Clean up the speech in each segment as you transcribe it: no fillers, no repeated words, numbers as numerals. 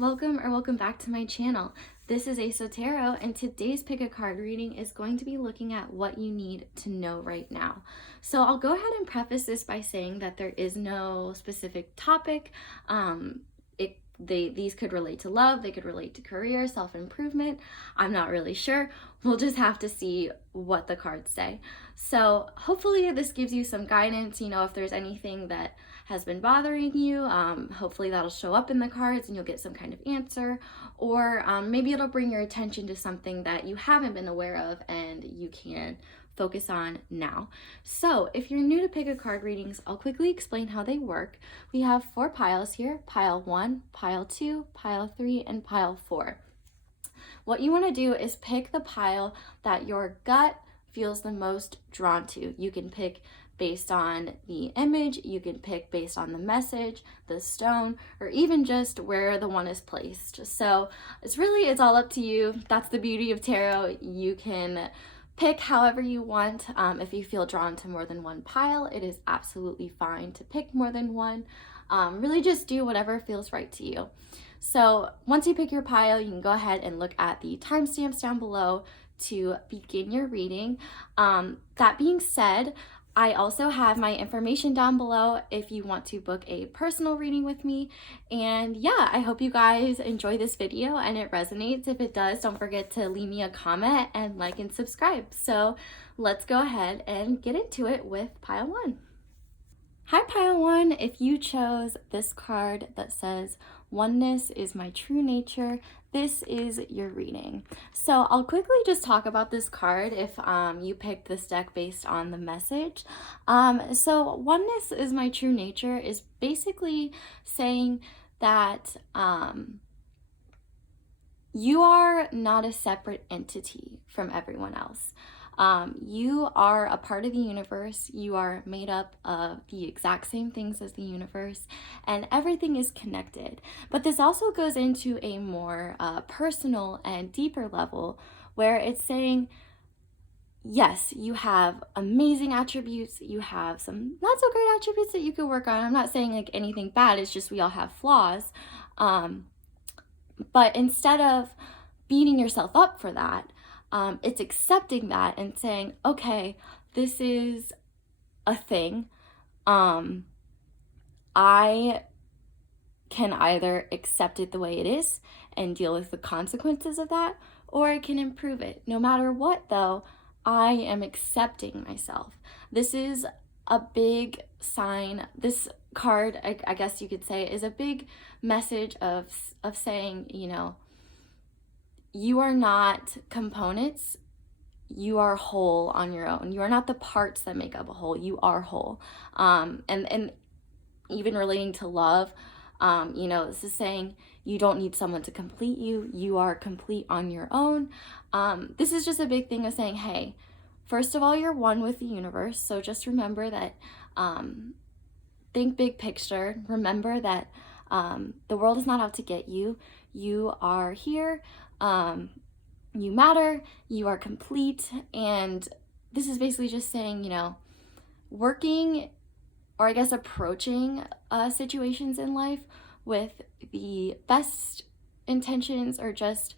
Welcome back to my channel. This is Tarot, and today's pick a card reading is going to be looking at what you need to know right now. So I'll go ahead and preface this by saying that there is no specific topic. These could relate to love, they could relate to career, self-improvement. I'm not really sure. We'll just have to see what the cards say. So hopefully this gives you some guidance, if there's anything that has been bothering you, hopefully that'll show up in the cards and you'll get some kind of answer, or maybe it'll bring your attention to something that you haven't been aware of and you can focus on now. So if you're new to pick a card readings, I'll quickly explain how they work. We have 4 piles here: pile 1, pile 2, pile 3, and pile 4. What you want to do is pick the pile that your gut feels the most drawn to. You can pick based on the image, you can pick based on the message, the stone, or even just where the one is placed. So it's all up to you. That's the beauty of tarot. You can pick however you want. If you feel drawn to more than one pile, it is absolutely fine to pick more than one. Really just do whatever feels right to you. So once you pick your pile, you can go ahead and look at the timestamps down below to begin your reading. That being said, I also have my information down below if you want to book a personal reading with me. And yeah, I hope you guys enjoy this video and it resonates. If it does, don't forget to leave me a comment and like and subscribe. So let's go ahead and get into it with pile 1. Hi pile 1, if you chose this card that says oneness is my true nature, this is your reading. So I'll quickly just talk about this card if you picked this deck based on the message. So oneness is my true nature is basically saying that you are not a separate entity from everyone else. You are a part of the universe. You are made up of the exact same things as the universe, and everything is connected. But this also goes into a more personal and deeper level where it's saying, yes, you have amazing attributes. You have some not so great attributes that you could work on. I'm not saying like anything bad. It's just we all have flaws. But instead of beating yourself up for that, it's accepting that and saying, okay, this is a thing. I can either accept it the way it is and deal with the consequences of that, or I can improve it. No matter what, though, I am accepting myself. This is a big sign. This card, I guess you could say, is a big message of saying, you are not components, you are whole on your own. You are not the parts that make up a whole, you are whole. And even relating to love, this is saying you don't need someone to complete you, you are complete on your own. This is just a big thing of saying, hey, first of all, you're one with the universe, so just remember that, think big picture, remember that the world is not out to get you. You are here, you matter, you are complete, and this is basically just saying, working, or I guess approaching situations in life with the best intentions, or just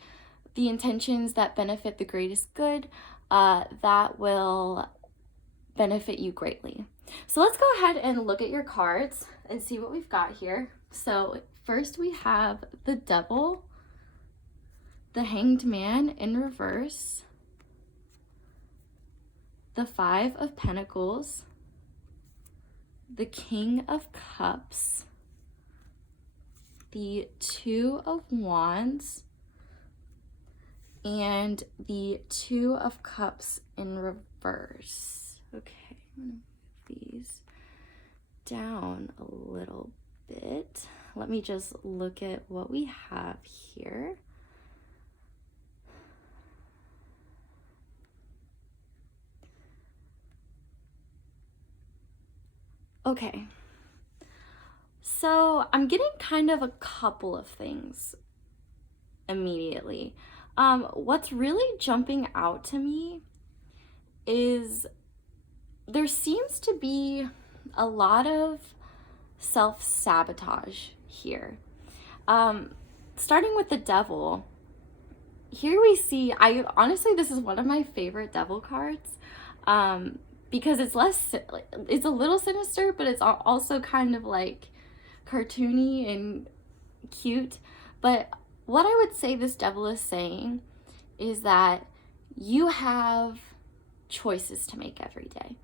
the intentions that benefit the greatest good, that will benefit you greatly. So let's go ahead and look at your cards and see what we've got here. So first we have the Devil, the Hanged Man in reverse, the 5 of Pentacles, the King of Cups, the 2 of Wands, and the 2 of Cups in reverse. Okay, I'm gonna move these down a little bit. Let me just look at what we have here. Okay, so I'm getting kind of a couple of things immediately. What's really jumping out to me is there seems to be a lot of self-sabotage here. starting with the devil, here we see, I honestly, this is one of my favorite devil cards, because it's it's a little sinister, but it's also kind of like cartoony and cute. But what I would say this devil is saying is that you have choices to make every day.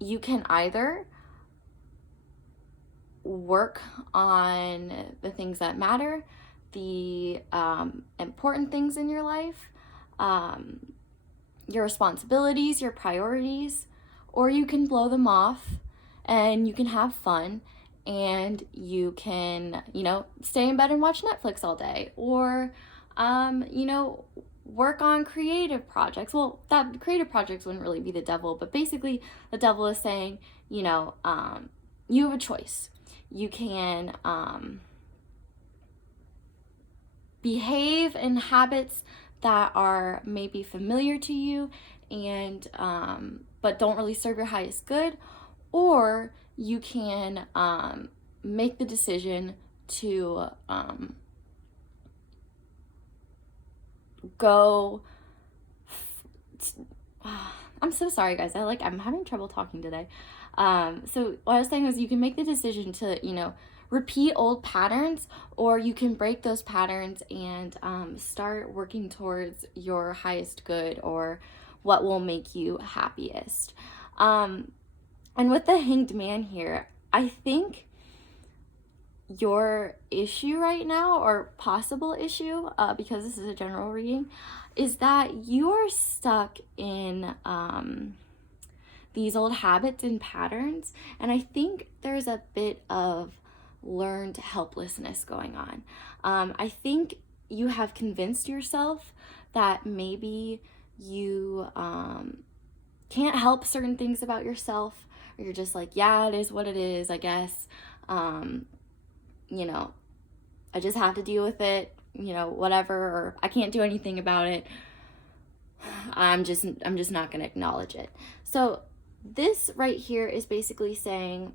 You can either work on the things that matter, the important things in your life, your responsibilities, your priorities, or you can blow them off and you can have fun and you can, stay in bed and watch Netflix all day, or, work on creative projects. Well, that creative projects wouldn't really be the devil, but basically the devil is saying, you have a choice. You can behave in habits that are maybe familiar to you and but don't really serve your highest good, or you can make the decision to go. I'm so sorry, guys. I'm having trouble talking today. So what I was saying was, you can make the decision to, repeat old patterns, or you can break those patterns and start working towards your highest good or what will make you happiest. And with the Hanged Man here, I think your issue right now, or possible issue, because this is a general reading, is that you are stuck in these old habits and patterns. And I think there's a bit of learned helplessness going on. I think you have convinced yourself that maybe you can't help certain things about yourself, or you're just like, yeah, it is what it is, I guess. I just have to deal with it, whatever, or I can't do anything about it. I'm just not going to acknowledge it. So this right here is basically saying,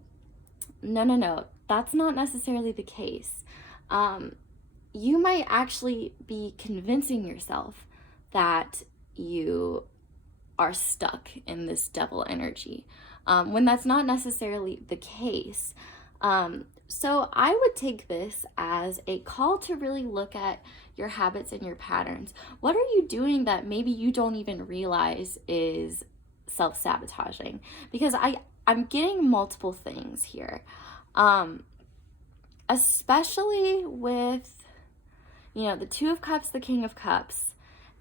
no, that's not necessarily the case. You might actually be convincing yourself that you are stuck in this devil energy, when that's not necessarily the case. So I would take this as a call to really look at your habits and your patterns. What are you doing that maybe you don't even realize is self-sabotaging? Because I'm getting multiple things here, especially with, the Two of Cups, the King of Cups,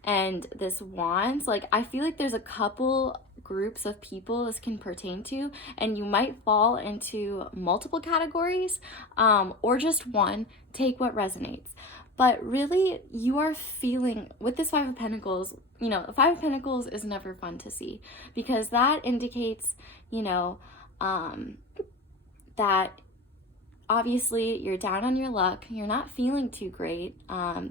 and this Wands. I feel like there's a couple groups of people this can pertain to, and you might fall into multiple categories, or just one. Take what resonates. But really, you are feeling, with this Five of Pentacles, the Five of Pentacles is never fun to see, because that indicates, that obviously you're down on your luck, you're not feeling too great.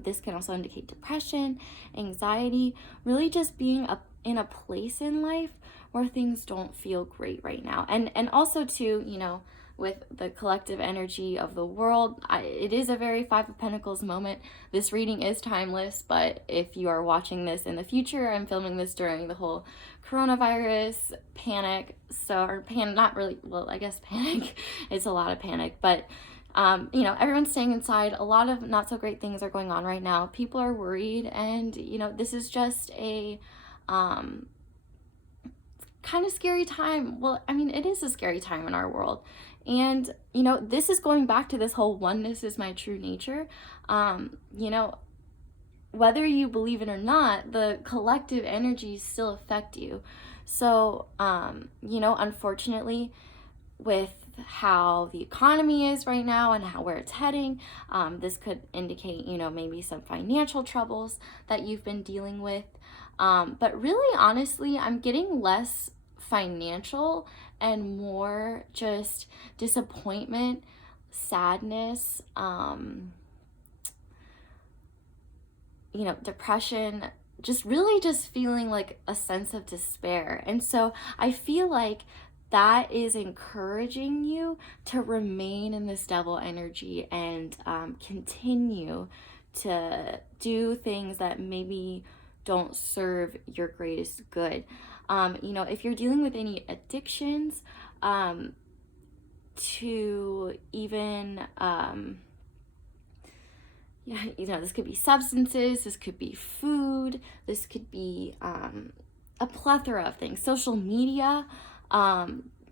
This can also indicate depression, anxiety, really just being in a place in life where things don't feel great right now. And also too, with the collective energy of the world, it is a very Five of Pentacles moment. This reading is timeless, but if you are watching this in the future, I'm filming this during the whole coronavirus panic. Not really, well, I guess panic. It's a lot of panic, but everyone's staying inside. A lot of not so great things are going on right now. People are worried, and this is just a kind of scary time. Well, it is a scary time in our world. And, this is going back to this whole oneness is my true nature. Whether you believe it or not, the collective energies still affect you. So, unfortunately, with how the economy is right now and where it's heading, this could indicate, maybe some financial troubles that you've been dealing with. But really, honestly, I'm getting less financial and more just disappointment, sadness, depression, just really just feeling like a sense of despair. And so I feel like that is encouraging you to remain in this devil energy and continue to do things that maybe don't serve your greatest good. If you're dealing with any addictions, to even, this could be substances, this could be food, this could be a plethora of things, social media,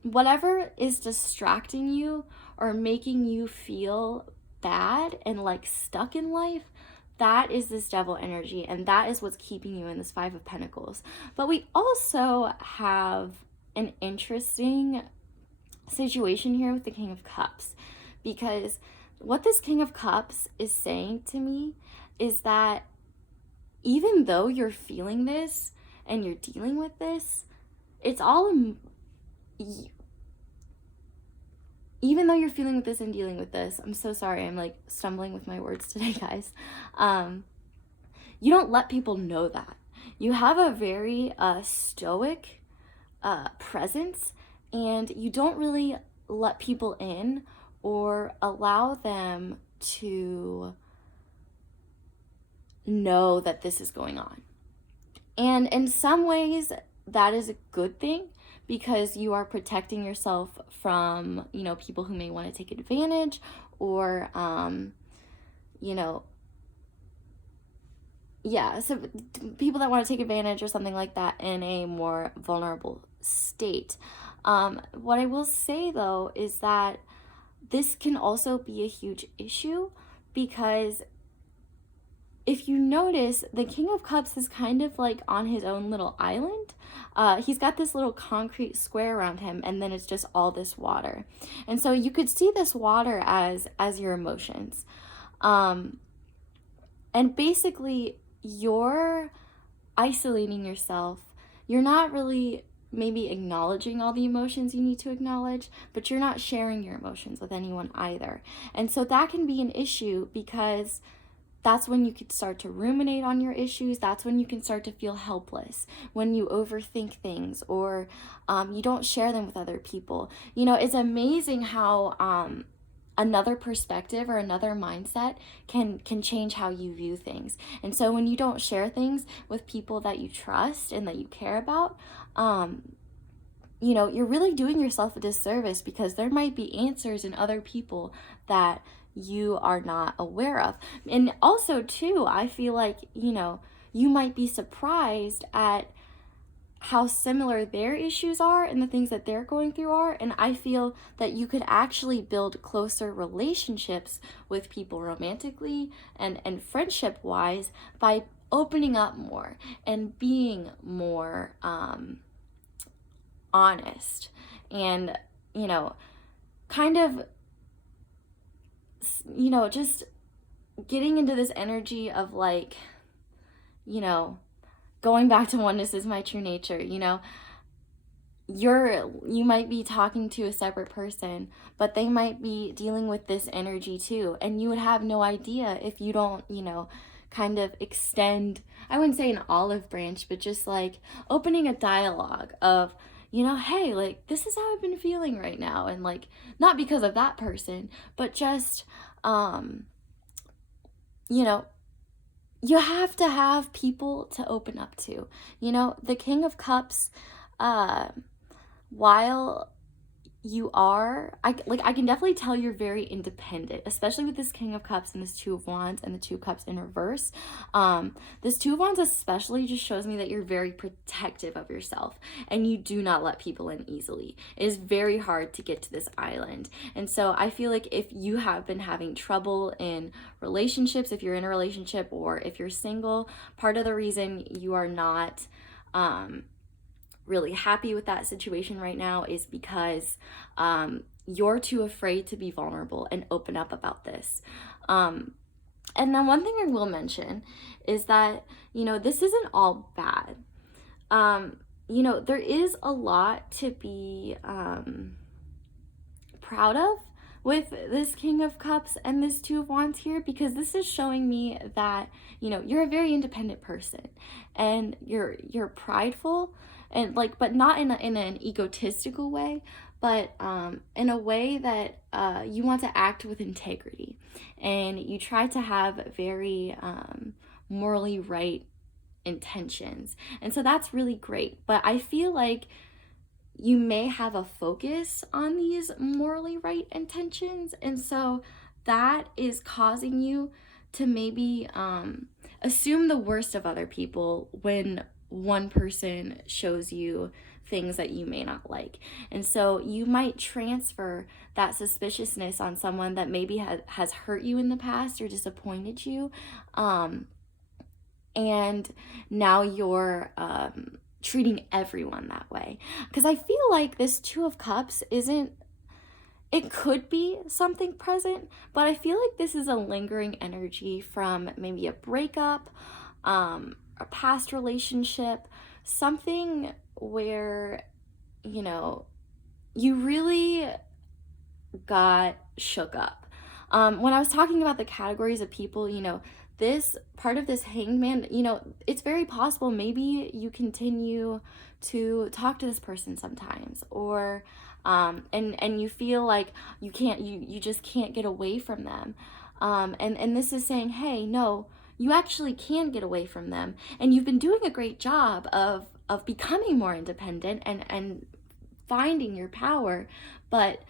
whatever is distracting you or making you feel bad and like stuck in life, that is this devil energy, and that is what's keeping you in this Five of Pentacles. But we also have an interesting situation here with the King of Cups, because what this King of Cups is saying to me is that even though you're feeling this and you're dealing with this, it's all, even though you're feeling with this and dealing with this, I'm so sorry, I'm like stumbling with my words today, guys. You don't let people know that. You have a very stoic presence, and you don't really let people in or allow them to know that this is going on. And in some ways, that is a good thing, because you are protecting yourself from, people who may want to take advantage, or, so people that want to take advantage or something like that in a more vulnerable state. What I will say, though, is that this can also be a huge issue, because if you notice, the King of Cups is kind of like on his own little island. He's got this little concrete square around him, and then it's just all this water. And so you could see this water as your emotions. And basically, you're isolating yourself. You're not really maybe acknowledging all the emotions you need to acknowledge, but you're not sharing your emotions with anyone either. And so that can be an issue, because that's when you could start to ruminate on your issues. That's when you can start to feel helpless, when you overthink things, or you don't share them with other people. It's amazing how another perspective or another mindset can change how you view things. And so when you don't share things with people that you trust and that you care about, you're really doing yourself a disservice, because there might be answers in other people that you are not aware of. And also, too, I feel like, you might be surprised at how similar their issues are and the things that they're going through are. And I feel that you could actually build closer relationships with people romantically and friendship wise by opening up more and being more honest, and kind of just getting into this energy of like, going back to oneness is my true nature. You might be talking to a separate person, but they might be dealing with this energy too, and you would have no idea if you don't, kind of extend, I wouldn't say an olive branch, but just like opening a dialogue of, hey, like, this is how I've been feeling right now. And like, not because of that person, but just, you have to have people to open up to. The King of Cups, while you are, I can definitely tell you're very independent, especially with this King of Cups and this Two of Wands and the Two of Cups in reverse. This Two of Wands especially just shows me that you're very protective of yourself, and you do not let people in easily. It is very hard to get to this island. And so I feel like if you have been having trouble in relationships, if you're in a relationship or if you're single, part of the reason you are not really happy with that situation right now is because you're too afraid to be vulnerable and open up about this. And then one thing I will mention is that, this isn't all bad. There is a lot to be proud of with this King of Cups and this Two of Wands here, because this is showing me that, you're a very independent person, and you're prideful, and like, but not in an egotistical way, but in a way that you want to act with integrity, and you try to have very morally right intentions. And so that's really great. But I feel like you may have a focus on these morally right intentions, and so that is causing you to maybe assume the worst of other people when one person shows you things that you may not like. And so you might transfer that suspiciousness on someone that maybe has hurt you in the past or disappointed you, and now you're treating everyone that way. Because I feel like this Two of Cups isn't, it could be something present, but I feel like this is a lingering energy from maybe a breakup, a past relationship, something where, you know, you really got shook up. When I was talking about the categories of people, you know, this part of this hangman, you know, it's very possible maybe you continue to talk to this person sometimes, or and you feel like you just can't get away from them, and this is saying, hey, no, you actually can get away from them, and you've been doing a great job of becoming more independent and finding your power, but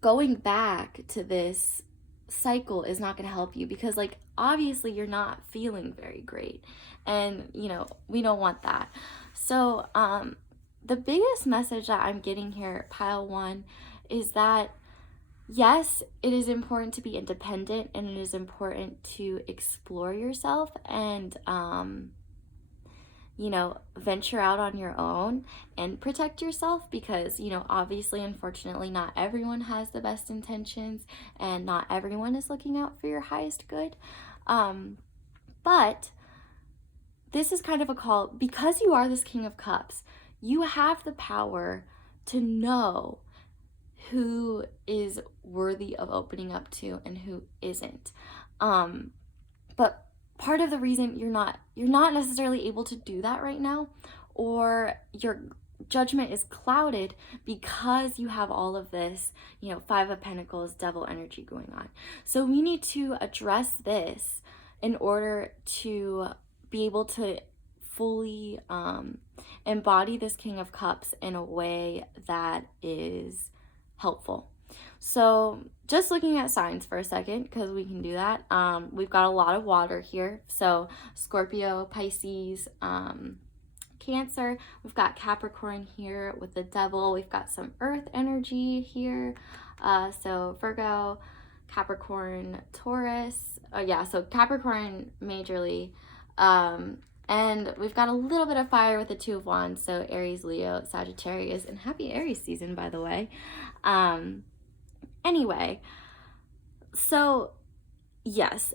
going back to this cycle is not going to help you, because like obviously you're not feeling very great, and you know, we don't want that. So the biggest message that I'm getting here, pile one, is that yes, it is important to be independent, and it is important to explore yourself and you know, venture out on your own and protect yourself, because, you know, obviously, unfortunately, not everyone has the best intentions, and not everyone is looking out for your highest good. But this is kind of a call, because you are this King of Cups, you have the power to know who is worthy of opening up to and who isn't. But part of the reason you're not necessarily able to do that right now, or your judgment is clouded, because you have all of this, you know, Five of Pentacles, Devil energy going on. So we need to address this in order to be able to fully embody this King of Cups in a way that is helpful. So just looking at signs for a second, because we can do that. We've got a lot of water here. So Scorpio, Pisces, Cancer. We've got Capricorn here with the Devil. We've got some earth energy here. So Virgo, Capricorn, Taurus. Yeah, so Capricorn majorly. And we've got a little bit of fire with the Two of Wands. So Aries, Leo, Sagittarius, and happy Aries season, by the way. Anyway, so yes,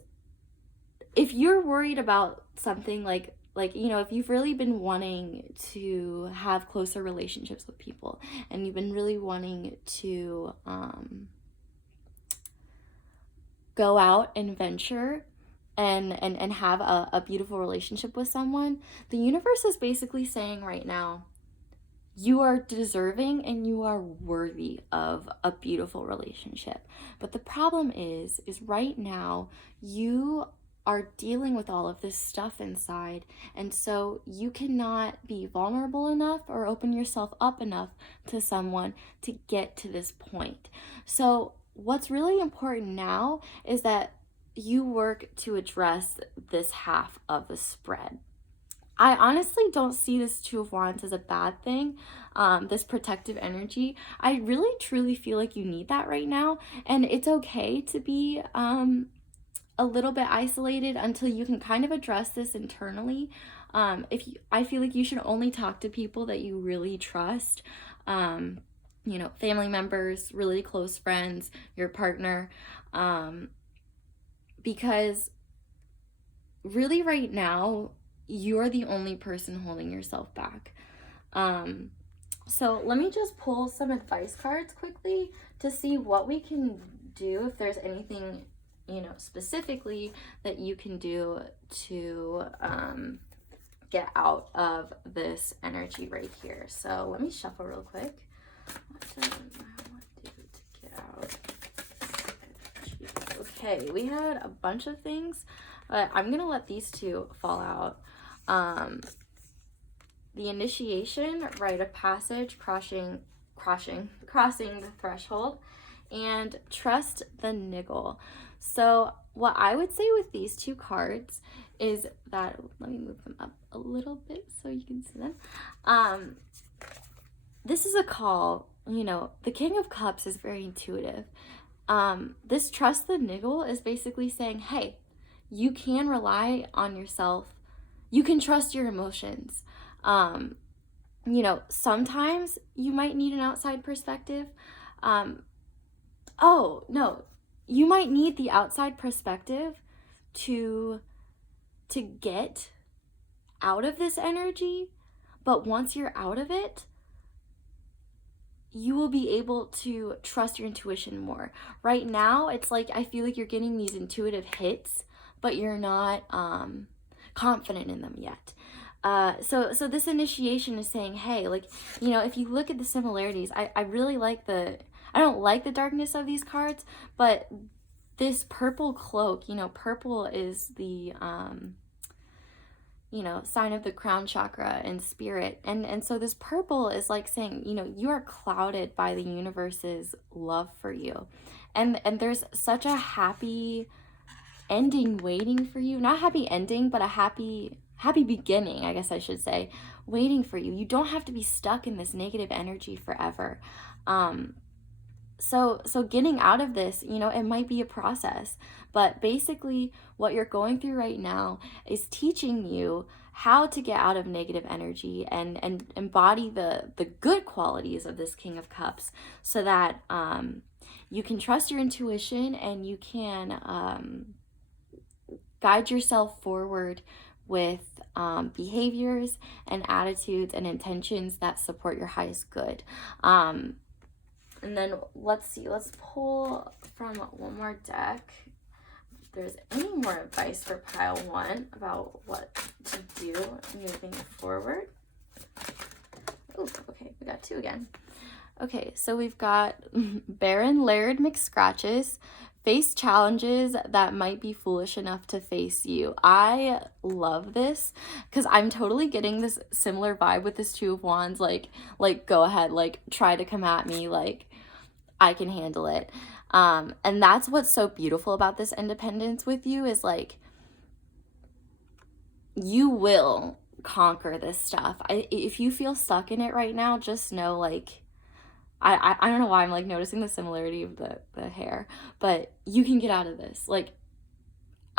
if you're worried about something like, you know, if you've really been wanting to have closer relationships with people, and you've been really wanting to go out and venture and have a beautiful relationship with someone, the universe is basically saying right now, you are deserving and you are worthy of a beautiful relationship. But the problem is right now you are dealing with all of this stuff inside, and so you cannot be vulnerable enough or open yourself up enough to someone to get to this point. So what's really important now is that you work to address this half of the spread. I honestly don't see this Two of Wands as a bad thing, this protective energy. I really truly feel like you need that right now, and it's okay to be a little bit isolated until you can kind of address this internally. I feel like you should only talk to people that you really trust, you know, family members, really close friends, your partner, because really right now, you're the only person holding yourself back. So let me just pull some advice cards quickly to see what we can do, if there's anything, you know, specifically that you can do to get out of this energy right here. So let me shuffle real quick. What do I want to do to get out of this energy? Okay, we had a bunch of things, but I'm gonna let these two fall out. The initiation, rite of passage, crossing the threshold, and trust the niggle. So what I would say with these two cards is that, let me move them up a little bit so you can see them. This is a call, you know, the King of Cups is very intuitive. This trust the niggle is basically saying, hey, you can rely on yourself. You can trust your emotions. You know, sometimes you might need an outside perspective. Oh, no, you might need the outside perspective to get out of this energy, but once you're out of it, you will be able to trust your intuition more. Right now, it's like, I feel like you're getting these intuitive hits, but you're not confident in them yet. So this initiation is saying, hey, like, you know, if you look at the similarities, I really like I don't like the darkness of these cards, but this purple cloak, you know, purple is the, you know, sign of the crown chakra and spirit. And so this purple is like saying, you know, you are clouded by the universe's love for you. And there's such a happy ending waiting for you. Not happy ending, but a happy beginning, I guess I should say, waiting for you. You don't have to be stuck in this negative energy forever. So getting out of this, you know, it might be a process, but basically what you're going through right now is teaching you how to get out of negative energy and embody the good qualities of this King of Cups, so that you can trust your intuition and you can guide yourself forward with behaviors and attitudes and intentions that support your highest good. And then let's see, let's pull from one more deck if there's any more advice for pile one about what to do moving forward. Oh, okay, we got two again. Okay, so we've got Baron Laird McScratches, face challenges that might be foolish enough to face you. I love this because I'm totally getting this similar vibe with this Two of Wands, like go ahead, like try to come at me, like I can handle it. And that's what's so beautiful about this independence with you, is like you will conquer this stuff. If you feel stuck in it right now, just know, like, I don't know why I'm like noticing the similarity of the hair, but you can get out of this, like,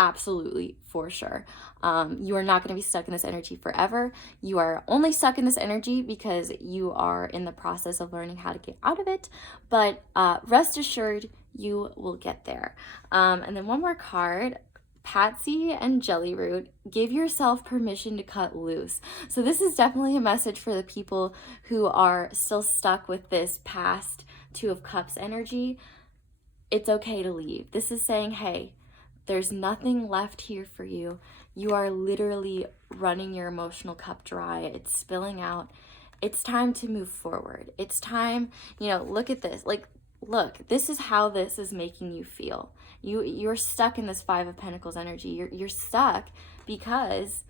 absolutely, for sure. You are not going to be stuck in this energy forever. You are only stuck in this energy because you are in the process of learning how to get out of it, but rest assured you will get there. And then one more card, Patsy and Jellyroot, give yourself permission to cut loose. So this is definitely a message for the people who are still stuck with this past Two of Cups energy. It's okay to leave. This is saying, hey, there's nothing left here for you. You are literally running your emotional cup dry. It's spilling out. It's time to move forward. It's time, you know, look at this. Like, look, this is how this is making you feel. You're stuck in this Five of Pentacles energy. You're stuck because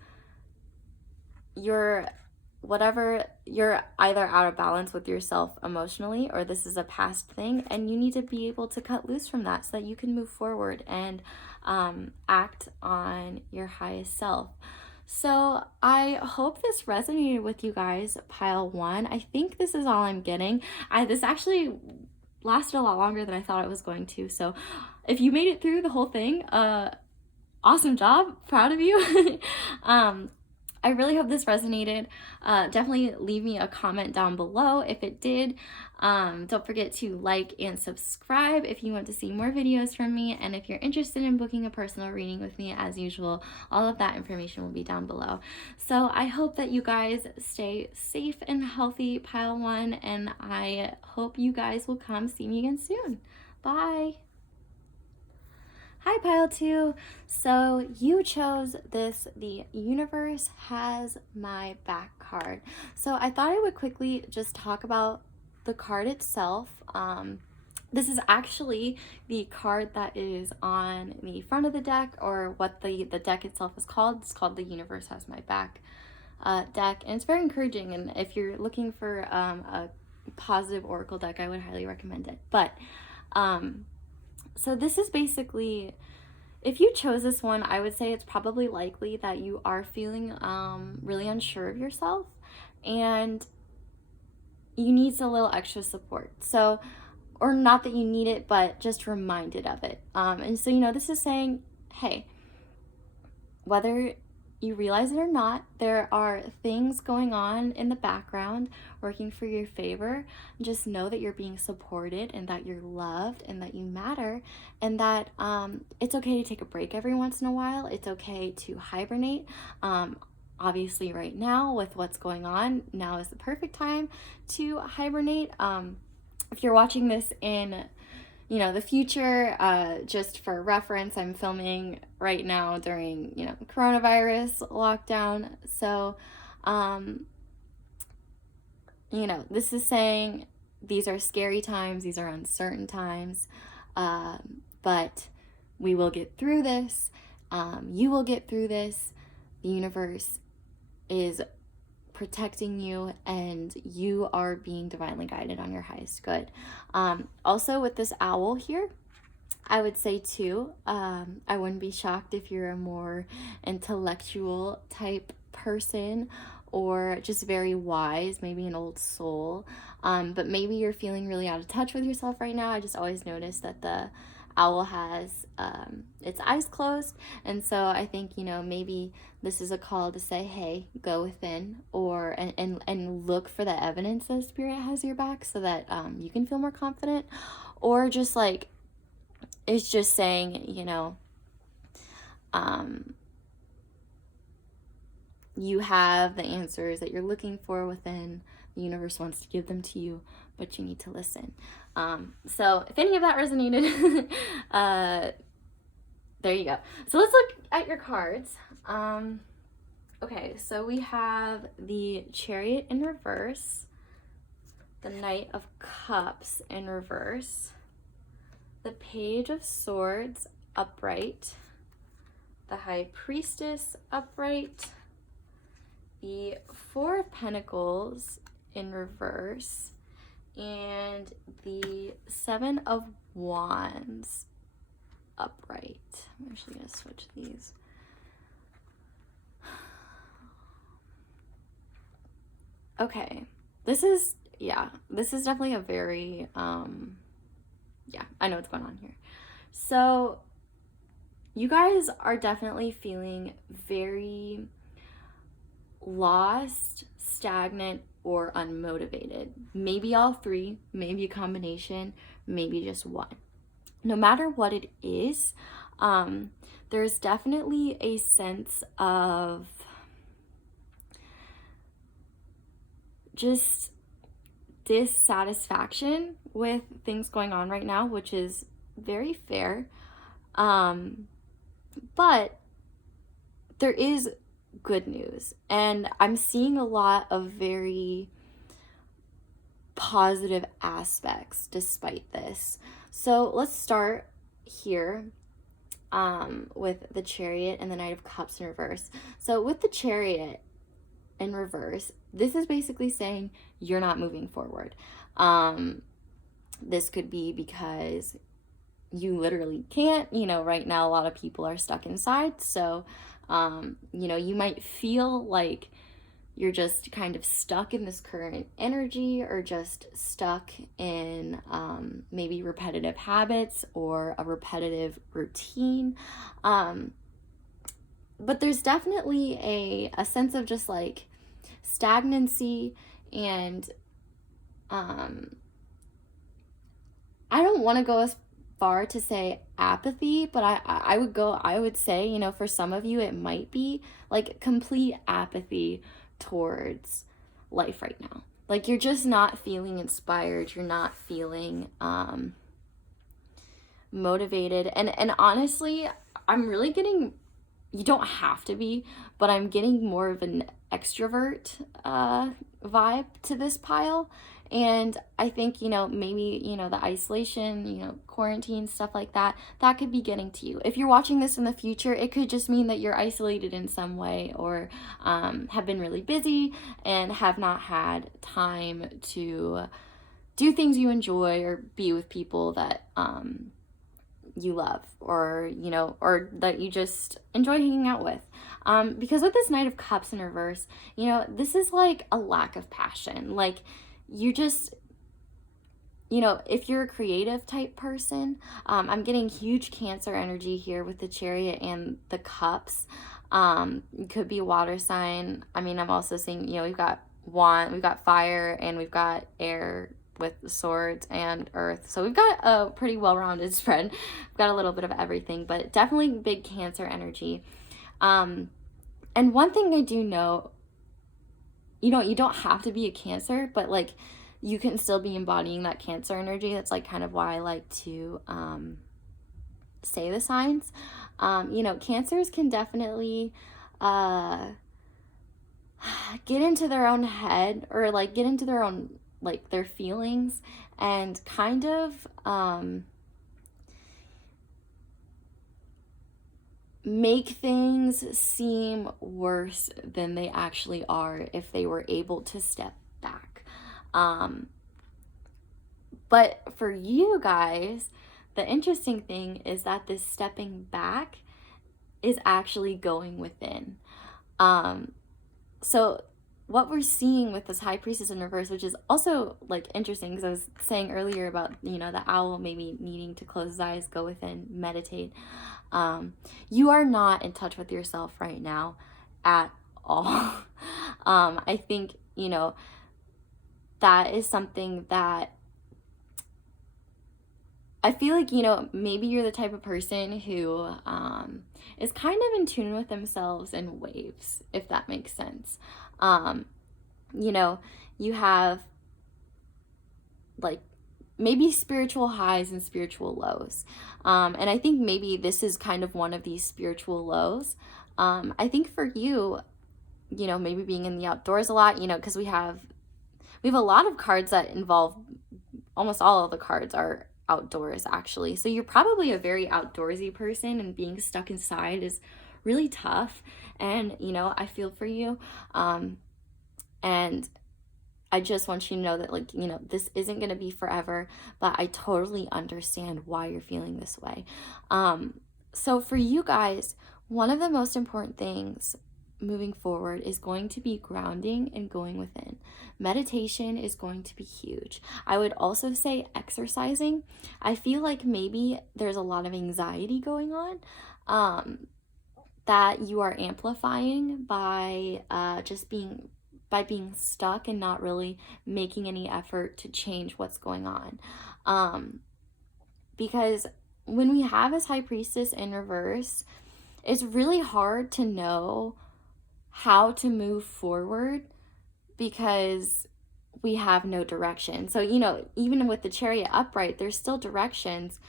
you're either out of balance with yourself emotionally, or this is a past thing, and you need to be able to cut loose from that so that you can move forward and act on your highest self. So I hope this resonated with you guys, pile one. I think this is all I'm getting. This actually lasted a lot longer than I thought it was going to. So if you made it through the whole thing, awesome job, proud of you. I really hope this resonated. Definitely leave me a comment down below if it did. Don't forget to like and subscribe if you want to see more videos from me. And if you're interested in booking a personal reading with me, as usual, all of that information will be down below. So I hope that you guys stay safe and healthy, pile one. And I hope you guys will come see me again soon. Bye. Hi, Pile 2. So you chose this, the Universe Has My Back card. So I thought I would quickly just talk about the card itself. This is actually the card that is on the front of the deck, or what the deck itself is called. It's called the Universe Has My Back deck, and it's very encouraging. And if you're looking for a positive oracle deck, I would highly recommend it. But so this is basically, if you chose this one, I would say it's probably likely that you are feeling really unsure of yourself, and you need a little extra support. So, or not that you need it, but just reminded of it. And so, this is saying, hey, whether you realize it or not, there are things going on in the background working for your favor. Just know that you're being supported, and that you're loved, and that you matter, and that it's okay to take a break every once in a while. It's okay to hibernate. Obviously right now with what's going on, now is the perfect time to hibernate. If you're watching this in the future, just for reference, I'm filming right now during, coronavirus lockdown. So, this is saying these are scary times, these are uncertain times, but we will get through this. You will get through this. The universe is protecting you, and you are being divinely guided on your highest good. Also with this owl here, I would say too, I wouldn't be shocked if you're a more intellectual type person, or just very wise, maybe an old soul, but maybe you're feeling really out of touch with yourself right now. I just always notice that the owl has its eyes closed, and so I think maybe this is a call to say, hey, go within, or and look for the evidence that spirit has your back, so that you can feel more confident. Or just like, it's just saying, you have the answers that you're looking for within. The universe wants to give them to you, but you need to listen. So if any of that resonated, there you go. So let's look at your cards. Okay, so we have the Chariot in reverse, the Knight of Cups in reverse, the Page of Swords upright, the High Priestess upright, the Four of Pentacles in reverse, and the Seven of Wands upright. I'm actually going to switch these. Okay, this is definitely a very, I know what's going on here. So you guys are definitely feeling very lost, stagnant, or unmotivated. Maybe all three, maybe a combination, maybe just one. No matter what it is, there's definitely a sense of just dissatisfaction with things going on right now, which is very fair. But there is good news, and I'm seeing a lot of very positive aspects despite this. So let's start here with the Chariot and the Knight of Cups in reverse. So with the Chariot in reverse, this is basically saying you're not moving forward. This could be because you literally can't, right now a lot of people are stuck inside. So, you might feel like you're just kind of stuck in this current energy, or just stuck in maybe repetitive habits or a repetitive routine. But there's definitely a sense of just like stagnancy, and I don't want to go as far to say apathy, but I would say, for some of you, it might be like complete apathy towards life right now. Like, you're just not feeling inspired. You're not feeling motivated. And honestly, I'm really getting, you don't have to be, but I'm getting more of an extrovert vibe to this pile. And I think, maybe, the isolation, quarantine, stuff like that, that could be getting to you. If you're watching this in the future, it could just mean that you're isolated in some way, or have been really busy and have not had time to do things you enjoy or be with people that you love, or or that you just enjoy hanging out with, because with this Knight of Cups in reverse, this is like a lack of passion. Like, you just, if you're a creative type person, I'm getting huge Cancer energy here with the Chariot and the Cups. It could be a water sign. I mean, I'm also seeing, we've got fire, and we've got air with swords, and earth. So we've got a pretty well-rounded spread. We've got a little bit of everything, but definitely big Cancer energy. And one thing I do know, you don't have to be a Cancer, but like, you can still be embodying that Cancer energy. That's like kind of why I like to say the signs. Cancers can definitely get into their own head, or like get into their own, like, their feelings, and kind of make things seem worse than they actually are if they were able to step back. But for you guys, the interesting thing is that this stepping back is actually going within. So what we're seeing with this High Priestess in reverse, which is also like interesting, because I was saying earlier about, the owl maybe needing to close his eyes, go within, meditate. You are not in touch with yourself right now at all. I think, that is something that I feel like, maybe you're the type of person who is kind of in tune with themselves in waves, if that makes sense. You have like maybe spiritual highs and spiritual lows. And I think maybe this is kind of one of these spiritual lows. I think for you, maybe being in the outdoors a lot, because we have a lot of cards that involve, almost all of the cards are outdoors, actually. So you're probably a very outdoorsy person, and being stuck inside is really tough. And, I feel for you. And I just want you to know that, like, this isn't going to be forever, but I totally understand why you're feeling this way. So for you guys, one of the most important things moving forward is going to be grounding and going within. Meditation is going to be huge. I would also say exercising. I feel like maybe there's a lot of anxiety going on that you are amplifying by being stuck and not really making any effort to change what's going on. Because when we have this High Priestess in reverse, it's really hard to know how to move forward because we have no direction. So, even with the Chariot upright, there's still directions.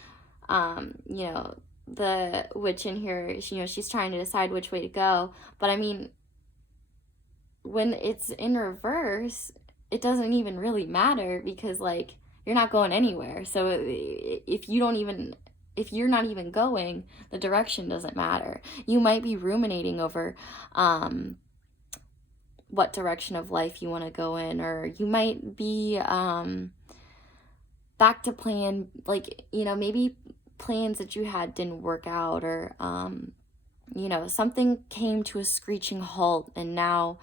The witch in here, she's trying to decide which way to go. But I mean, when it's in reverse, it doesn't even really matter, because like, you're not going anywhere. So if you're not even going, the direction doesn't matter. You might be ruminating over what direction of life you want to go in, or you might be back to plan, like, maybe plans that you had didn't work out, or something came to a screeching halt, and now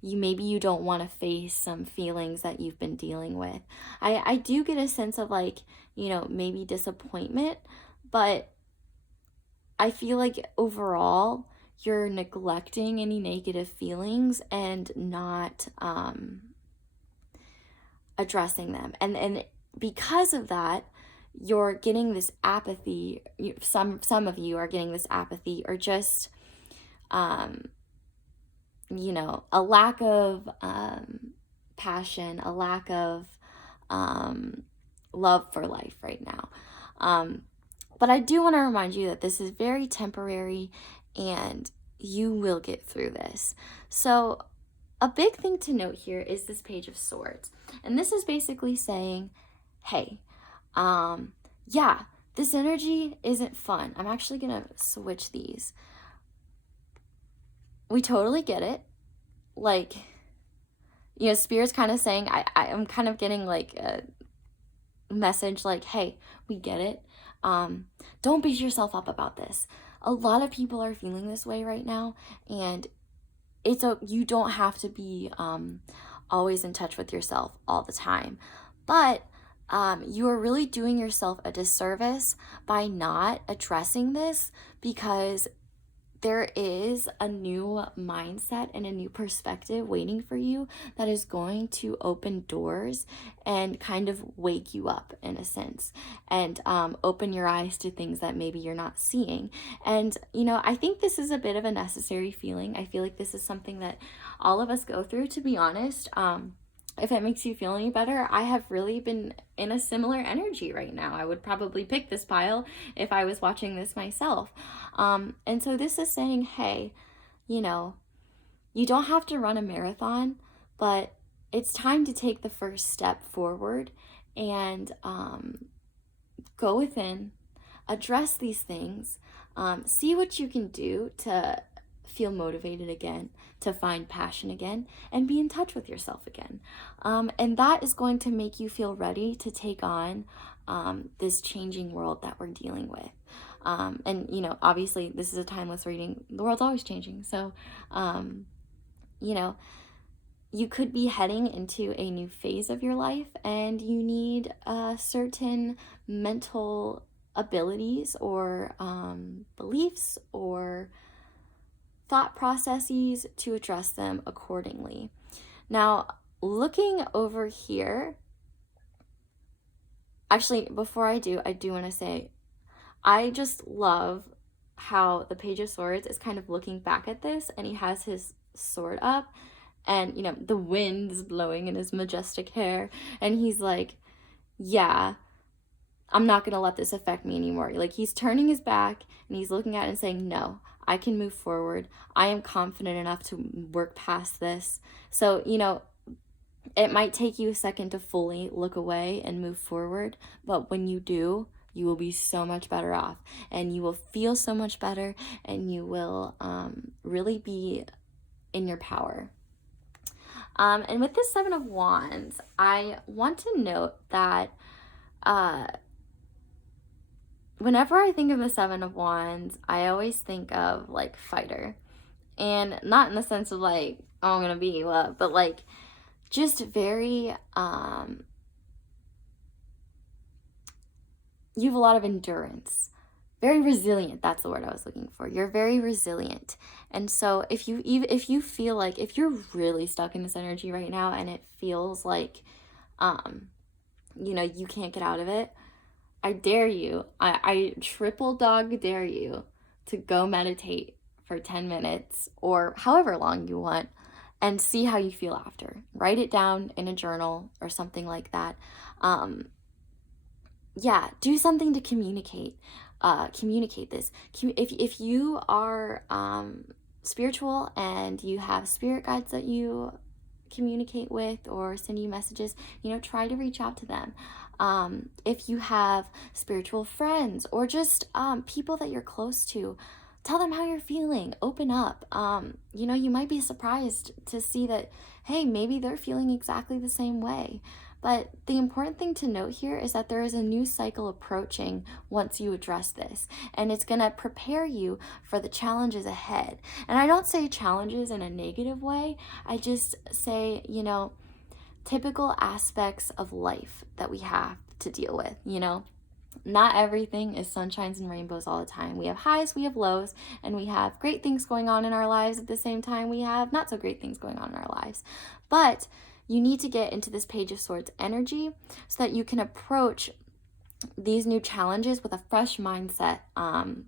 you don't want to face some feelings that you've been dealing with. I do get a sense of like, maybe disappointment, but I feel like overall you're neglecting any negative feelings and not addressing them. And because of that, you're getting this apathy. Some of you are getting this apathy, or just a lack of passion, a lack of love for life right now. But I do want to remind you that this is very temporary and you will get through this. So a big thing to note here is this Page of Swords. And this is basically saying, hey, yeah, this energy isn't fun. I'm actually going to switch these. We totally get it. Like, you know, Spirit's kind of saying, I'm kind of getting like a message like, hey, we get it. Don't beat yourself up about this. A lot of people are feeling this way right now, and you don't have to be always in touch with yourself all the time, but you are really doing yourself a disservice by not addressing this, because there is a new mindset and a new perspective waiting for you that is going to open doors and kind of wake you up in a sense, and open your eyes to things that maybe you're not seeing. And, you know, I think this is a bit of a necessary feeling. I feel like this is something that all of us go through, to be honest. If it makes you feel any better, I have really been in a similar energy right now. I would probably pick this pile if I was watching this myself. And so this is saying, hey, you know, you don't have to run a marathon, but it's time to take the first step forward and go within, address these things, see what you can do to feel motivated again, to find passion again, and be in touch with yourself again. And that is going to make you feel ready to take on this changing world that we're dealing with. And, you know, obviously this is a timeless reading. The world's always changing. So, you know, you could be heading into a new phase of your life, and you need certain mental abilities or beliefs or thought processes to address them accordingly. Now, looking over here, actually, before I do want to say, I just love how the Page of Swords is kind of looking back at this, and he has his sword up, and, you know, the wind's blowing in his majestic hair, and he's like, yeah, I'm not going to let this affect me anymore. Like, he's turning his back, and he's looking at it and saying, no, I can move forward. I am confident enough to work past this. So, you know, it might take you a second to fully look away and move forward, but when you do, you will be so much better off, and you will feel so much better, and you will really be in your power. And with this Seven of Wands, I want to note that whenever I think of the Seven of Wands, I always think of like fighter, and not in the sense of like, oh, I'm gonna beat you up, but like just very you have a lot of endurance, very resilient. That's the word I was looking for. You're very resilient. And so if you feel like, if you're really stuck in this energy right now and it feels like you know, you can't get out of it, I dare you, I triple dog dare you to go meditate for 10 minutes or however long you want, and see how you feel after. Write it down in a journal or something like that. Yeah, do something to communicate this. If you are spiritual and you have spirit guides that you communicate with or send you messages, you know, try to reach out to them. If you have spiritual friends or just people that you're close to, tell them how you're feeling. Open up. You know, you might be surprised to see that, hey, maybe they're feeling exactly the same way. But the important thing to note here is that there is a new cycle approaching once you address this, and it's going to prepare you for the challenges ahead. And I don't say challenges in a negative way. I just say, you know, typical aspects of life that we have to deal with, you know. Not everything is sunshines and rainbows all the time. We have highs, we have lows, and we have great things going on in our lives. At the same time, we have not so great things going on in our lives. But you need to get into this Page of Swords energy so that you can approach these new challenges with a fresh mindset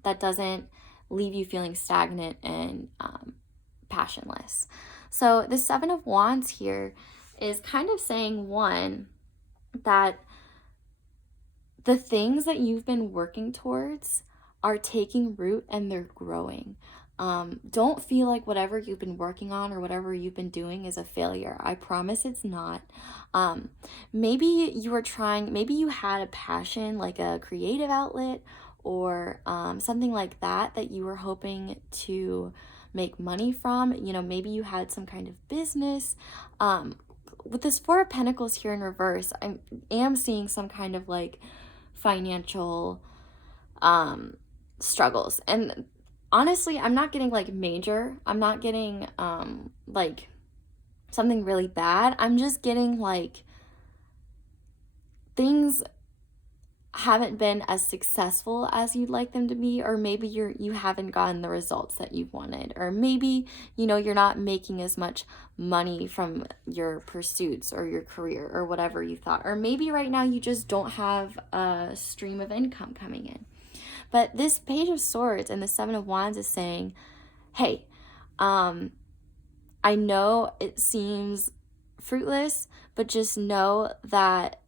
that doesn't leave you feeling stagnant and passionless. So the Seven of Wands here is kind of saying, one, that the things that you've been working towards are taking root and they're growing. Don't feel like whatever you've been working on or whatever you've been doing is a failure. I promise it's not. Maybe you were trying, maybe you had a passion, like a creative outlet or something like that that you were hoping to make money from. You know, maybe you had some kind of business. With this Four of Pentacles here in reverse, I am seeing some kind of like financial struggles. And honestly, I'm not getting like major. I'm not getting like something really bad. I'm just getting like things haven't been as successful as you'd like them to be, or maybe you haven't gotten the results that you wanted, or maybe, you know, you're not making as much money from your pursuits or your career or whatever you thought, or maybe right now you just don't have a stream of income coming in. But this Page of Swords and the Seven of Wands is saying, hey, I know it seems fruitless, but just know that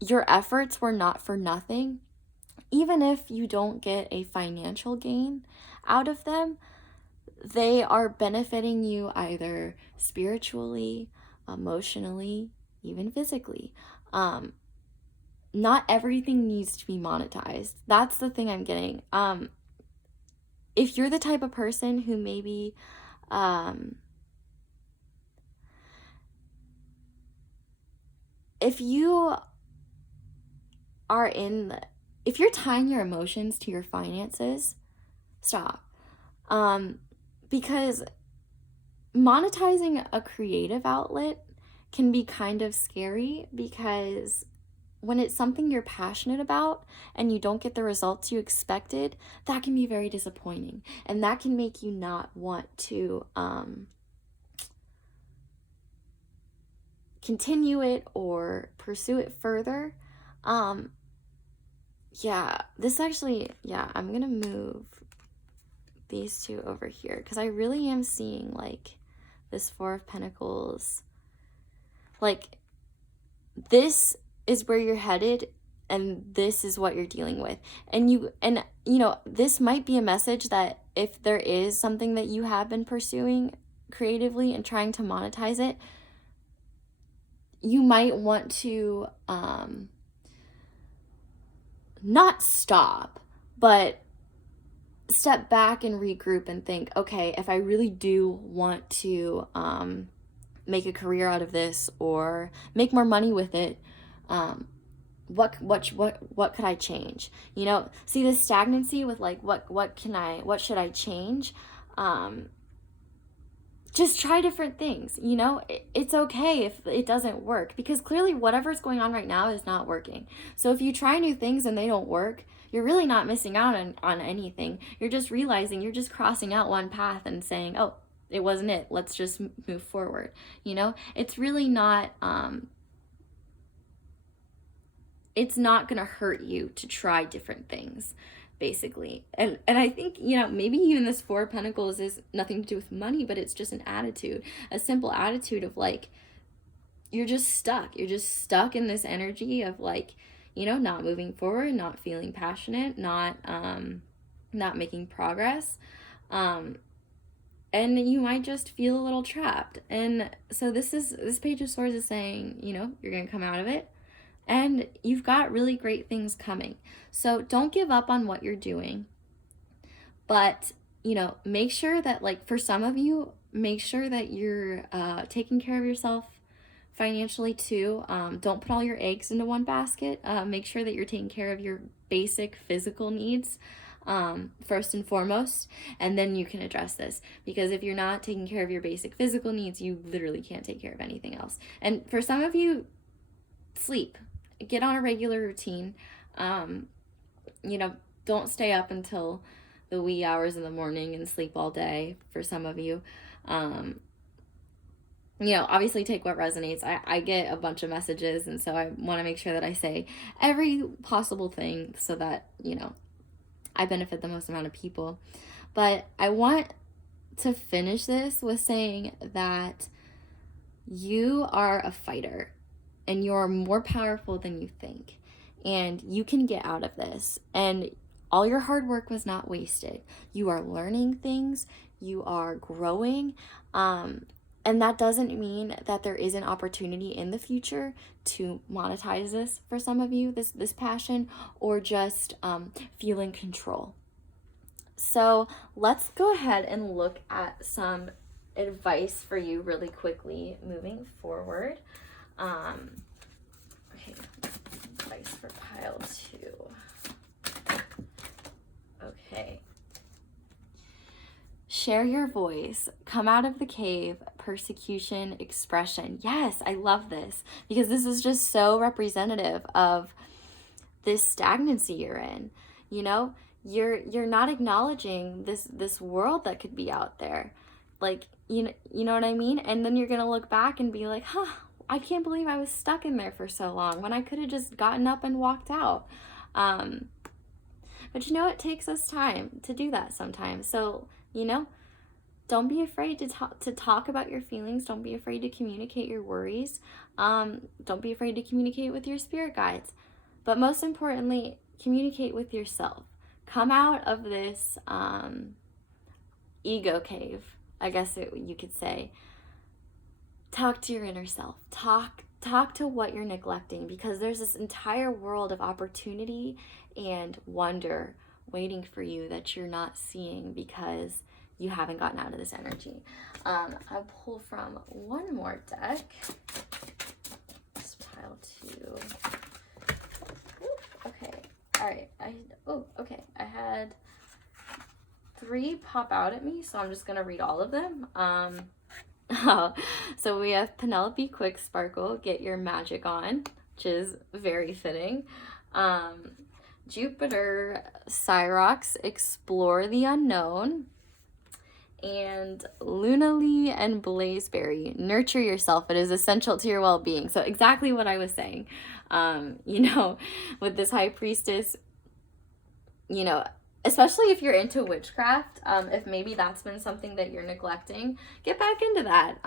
your efforts were not for nothing. Even if you don't get a financial gain out of them, they are benefiting you either spiritually, emotionally, even physically. Not everything needs to be monetized. That's the thing I'm getting. If you're the type of person who maybe if you're tying your emotions to your finances, stop. Because monetizing a creative outlet can be kind of scary, because when it's something you're passionate about and you don't get the results you expected, that can be very disappointing. And that can make you not want to continue it or pursue it further. Yeah, this actually, yeah, I'm gonna move these two over here because I really am seeing like this Four of Pentacles. Like, this is where you're headed and this is what you're dealing with. And you know, this might be a message that if there is something that you have been pursuing creatively and trying to monetize it, you might want to not stop, but step back and regroup and think, okay, if I really do want to make a career out of this or make more money with it, what could I change? You know, see this stagnancy with like what should I change? Just try different things, you know? It's okay if it doesn't work, because clearly whatever's going on right now is not working. So if you try new things and they don't work, you're really not missing out on anything. You're just realizing you're just crossing out one path and saying, oh, it wasn't it. Let's just move forward. You know, it's really not, it's not going to hurt you to try different things, basically. And I think, you know, maybe even this Four of Pentacles is nothing to do with money, but it's just an attitude, a simple attitude of like, you're just stuck. You're just stuck in this energy of like, you know, not moving forward, not feeling passionate, not making progress. And you might just feel a little trapped. And so this Page of Swords is saying, you know, you're going to come out of it and you've got really great things coming. So don't give up on what you're doing, but, you know, make sure that, like, for some of you, make sure that you're taking care of yourself financially too. Don't put all your eggs into one basket. Make sure that you're taking care of your basic physical needs first and foremost, and then you can address this, because if you're not taking care of your basic physical needs, you literally can't take care of anything else. And for some of you, sleep. Get on a regular routine. You know, don't stay up until the wee hours in the morning and sleep all day for some of you. You know, obviously take what resonates. I get a bunch of messages, and so I want to make sure that I say every possible thing so that, you know, I benefit the most amount of people. But I want to finish this with saying that you are a fighter and you're more powerful than you think. and you can get out of this. And all your hard work was not wasted. You are learning things, you are growing, and that doesn't mean that there isn't opportunity in the future to monetize this for some of you, this passion, or just feel in control. So let's go ahead and look at some advice for you really quickly moving forward. Okay, advice for pile 2. Okay. Share your voice. Come out of the cave. Persecution, expression. Yes, I love this because this is just so representative of this stagnancy you're in. You know, you're not acknowledging this world that could be out there. Like, you know what I mean? And then you're going to look back and be like, huh, I can't believe I was stuck in there for so long when I could have just gotten up and walked out. But you know, it takes us time to do that sometimes. So, you know, don't be afraid to talk about your feelings. Don't be afraid to communicate your worries. Don't be afraid to communicate with your spirit guides. But most importantly, communicate with yourself. Come out of this ego cave, I guess you could say. Talk to your inner self. Talk to what you're neglecting, because there's this entire world of opportunity and wonder waiting for you that you're not seeing because you haven't gotten out of this energy. I'll pull from one more deck. Let's pile 2. Okay. All right. Okay. I had 3 pop out at me, so I'm just gonna read all of them. So we have Penelope Quick Sparkle, get your magic on, which is very fitting. Jupiter Cyrox, explore the unknown. And Lunalee and Blazeberry, nurture yourself. It is essential to your well-being. So exactly what I was saying. You know, with this High Priestess, you know, especially if you're into witchcraft, if maybe that's been something that you're neglecting, get back into that.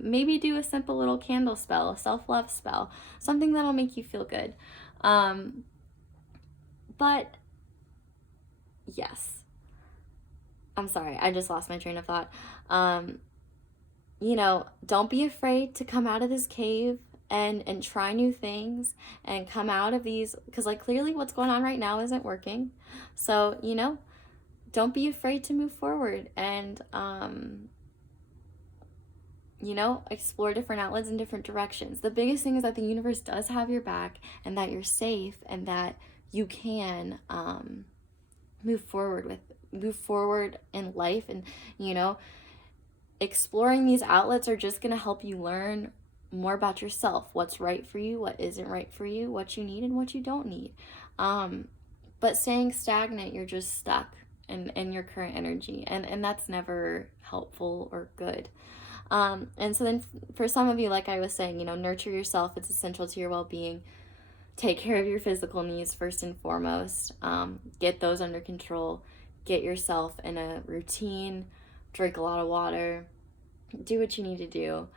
Maybe do a simple little candle spell, a self-love spell, something that'll make you feel good. But yes. I'm sorry, I just lost my train of thought. You know, don't be afraid to come out of this cave and try new things and come out of these, because like clearly what's going on right now isn't working. So, you know, don't be afraid to move forward and, you know, explore different outlets in different directions. The biggest thing is that the universe does have your back and that you're safe and that you can move forward in life. And, you know, exploring these outlets are just going to help you learn more about yourself, what's right for you, what isn't right for you, what you need and what you don't need. But staying stagnant, you're just stuck in your current energy, and that's never helpful or good. And so then for some of you, like I was saying, you know, nurture yourself. It's essential to your well-being. Take care of your physical needs first and foremost. Get those under control. Get yourself in a routine. Drink a lot of water. Do what you need to do.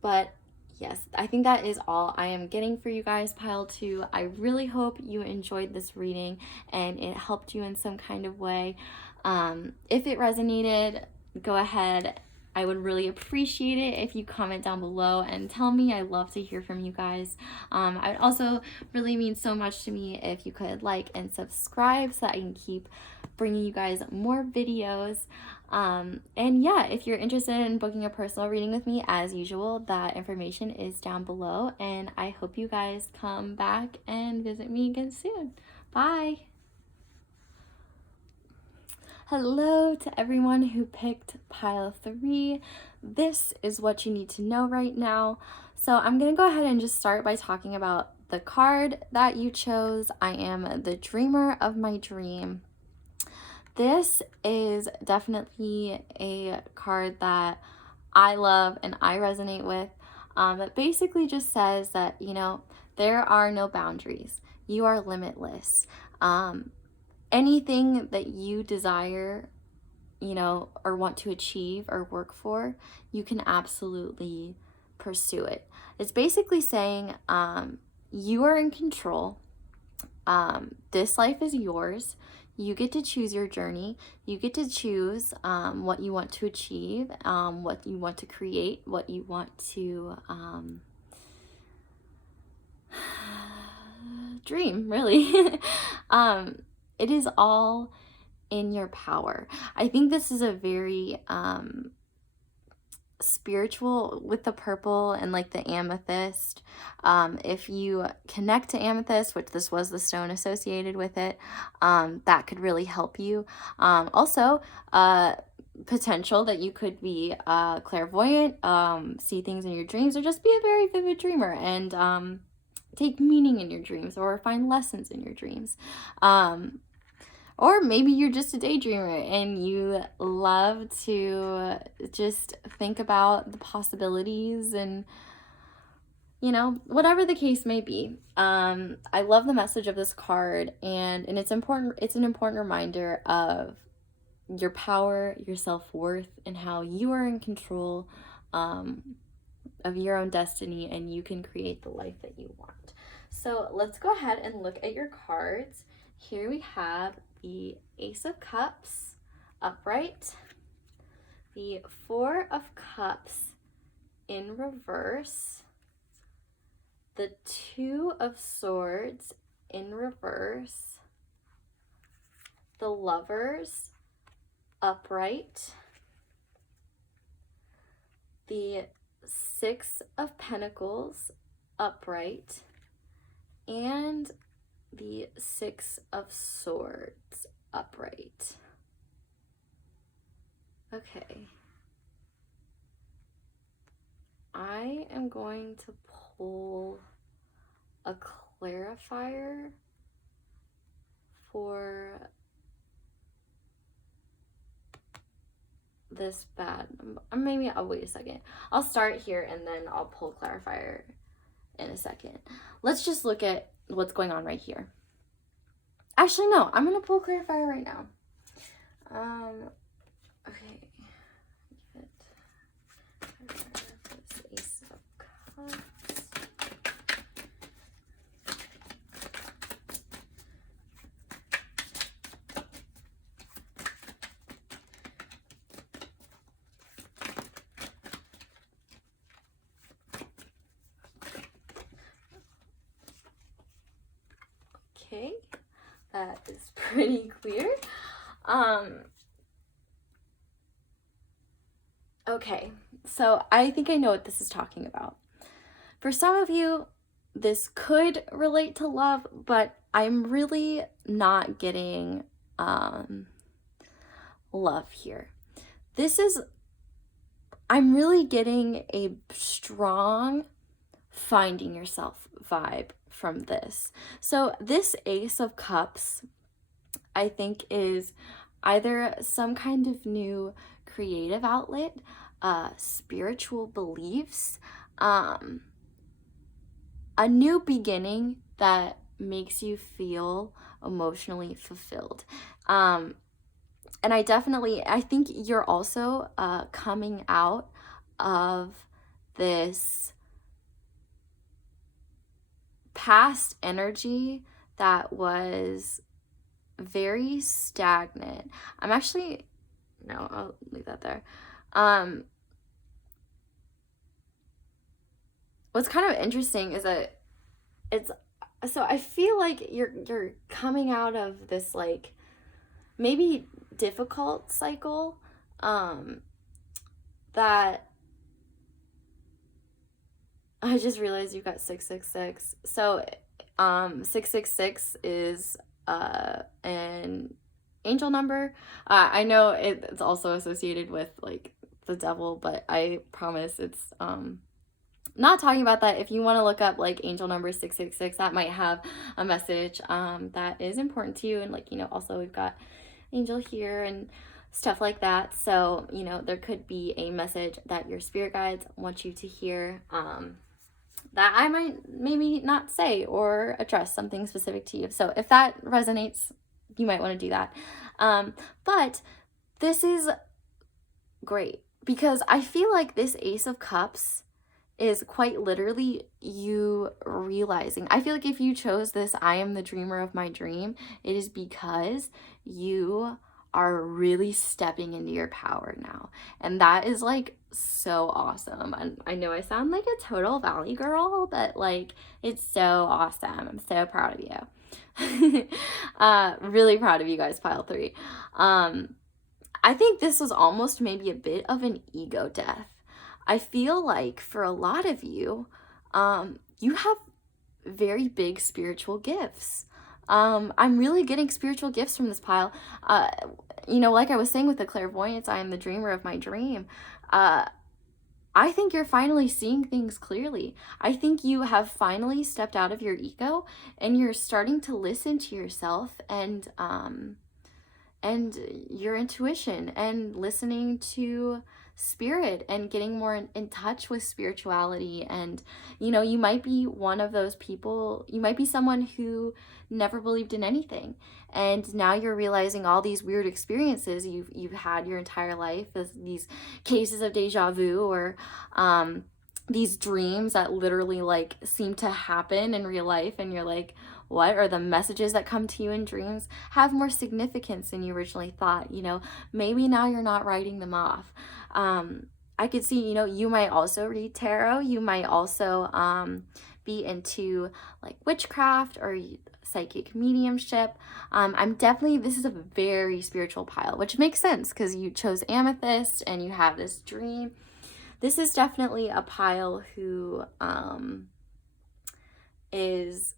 But yes, I think that is all I am getting for you guys, pile 2. I really hope you enjoyed this reading and it helped you in some kind of way. If it resonated, go ahead. I would really appreciate it if you comment down below and tell me. I love to hear from you guys. It would also really mean so much to me if you could like and subscribe so that I can keep bringing you guys more videos. And yeah, if you're interested in booking a personal reading with me, as usual, that information is down below. And I hope you guys come back and visit me again soon. Bye! Hello to everyone who picked pile 3. This is what you need to know right now. So I'm going to go ahead and just start by talking about the card that you chose. I am the dreamer of my dream. This is definitely a card that I love and I resonate with. It basically just says that, you know, there are no boundaries. You are limitless. Anything that you desire, you know, or want to achieve or work for, you can absolutely pursue it. It's basically saying you are in control. This life is yours. You get to choose your journey. You get to choose what you want to achieve, what you want to create, what you want to dream, really. It is all in your power. I think this is a very spiritual with the purple and like the amethyst. If you connect to amethyst, which this was the stone associated with it, that could really help you. Also, potential that you could be clairvoyant, see things in your dreams, or just be a very vivid dreamer and take meaning in your dreams or find lessons in your dreams. Or maybe you're just a daydreamer and you love to just think about the possibilities and, you know, whatever the case may be. I love the message of this card, and it's important. It's an important reminder of your power, your self-worth, and how you are in control of your own destiny, and you can create the life that you want. So let's go ahead and look at your cards. Here we have the Ace of Cups upright, the Four of Cups in reverse, the Two of Swords in reverse, the Lovers upright, the Six of Pentacles upright, and the Six of Swords upright. Okay. I am going to pull a clarifier for this bad. Maybe I'll wait a second. I'll start here and then I'll pull clarifier in a second. Let's just look at what's going on right here. Actually, no, I'm gonna pull clarifier right now. Okay. Ace of Cups. Okay, that is pretty clear. Okay, so I think I know what this is talking about. For some of you, this could relate to love, but I'm really not getting love here. I'm really getting a strong finding yourself vibe from this. So this Ace of Cups, I think, is either some kind of new creative outlet, spiritual beliefs, a new beginning that makes you feel emotionally fulfilled. And I think you're also coming out of this past energy that was very stagnant. I'll leave that there. What's kind of interesting is that so I feel like you're coming out of this like maybe difficult cycle that I just realized you've got 666. So 666 is an angel number. I know it's also associated with like the devil, but I promise it's not talking about that. If you want to look up like angel number 666, that might have a message that is important to you. And like, you know, also we've got angel here and stuff like that. So, you know, there could be a message that your spirit guides want you to hear that I might maybe not say or address something specific to you. So if that resonates, you might want to do that. But this is great because I feel like this Ace of Cups is quite literally you realizing. I feel like if you chose this, I am the dreamer of my dream, it is because you are really stepping into your power now. And that is like so awesome. And I know I sound like a total valley girl, but like it's so awesome. I'm so proud of you. Really proud of you guys, pile 3. I think this was almost maybe a bit of an ego death. I feel like for a lot of you, you have very big spiritual gifts. I'm really getting spiritual gifts from this pile. You know, like I was saying with the clairvoyance, I am the dreamer of my dream. I think you're finally seeing things clearly. I think you have finally stepped out of your ego and you're starting to listen to yourself and your intuition and listening to spirit and getting more in touch with spirituality. And you know, you might be one of those people, you might be someone who never believed in anything, and now you're realizing all these weird experiences you've had your entire life, as these cases of deja vu, or these dreams that literally like seem to happen in real life, and you're like, what? Or the messages that come to you in dreams have more significance than you originally thought. You know, maybe now you're not writing them off. I could see, you know, you might also read tarot. You might also be into like witchcraft or psychic mediumship. I'm definitely, this is a very spiritual pile, which makes sense because you chose amethyst and you have this dream. This is definitely a pile who is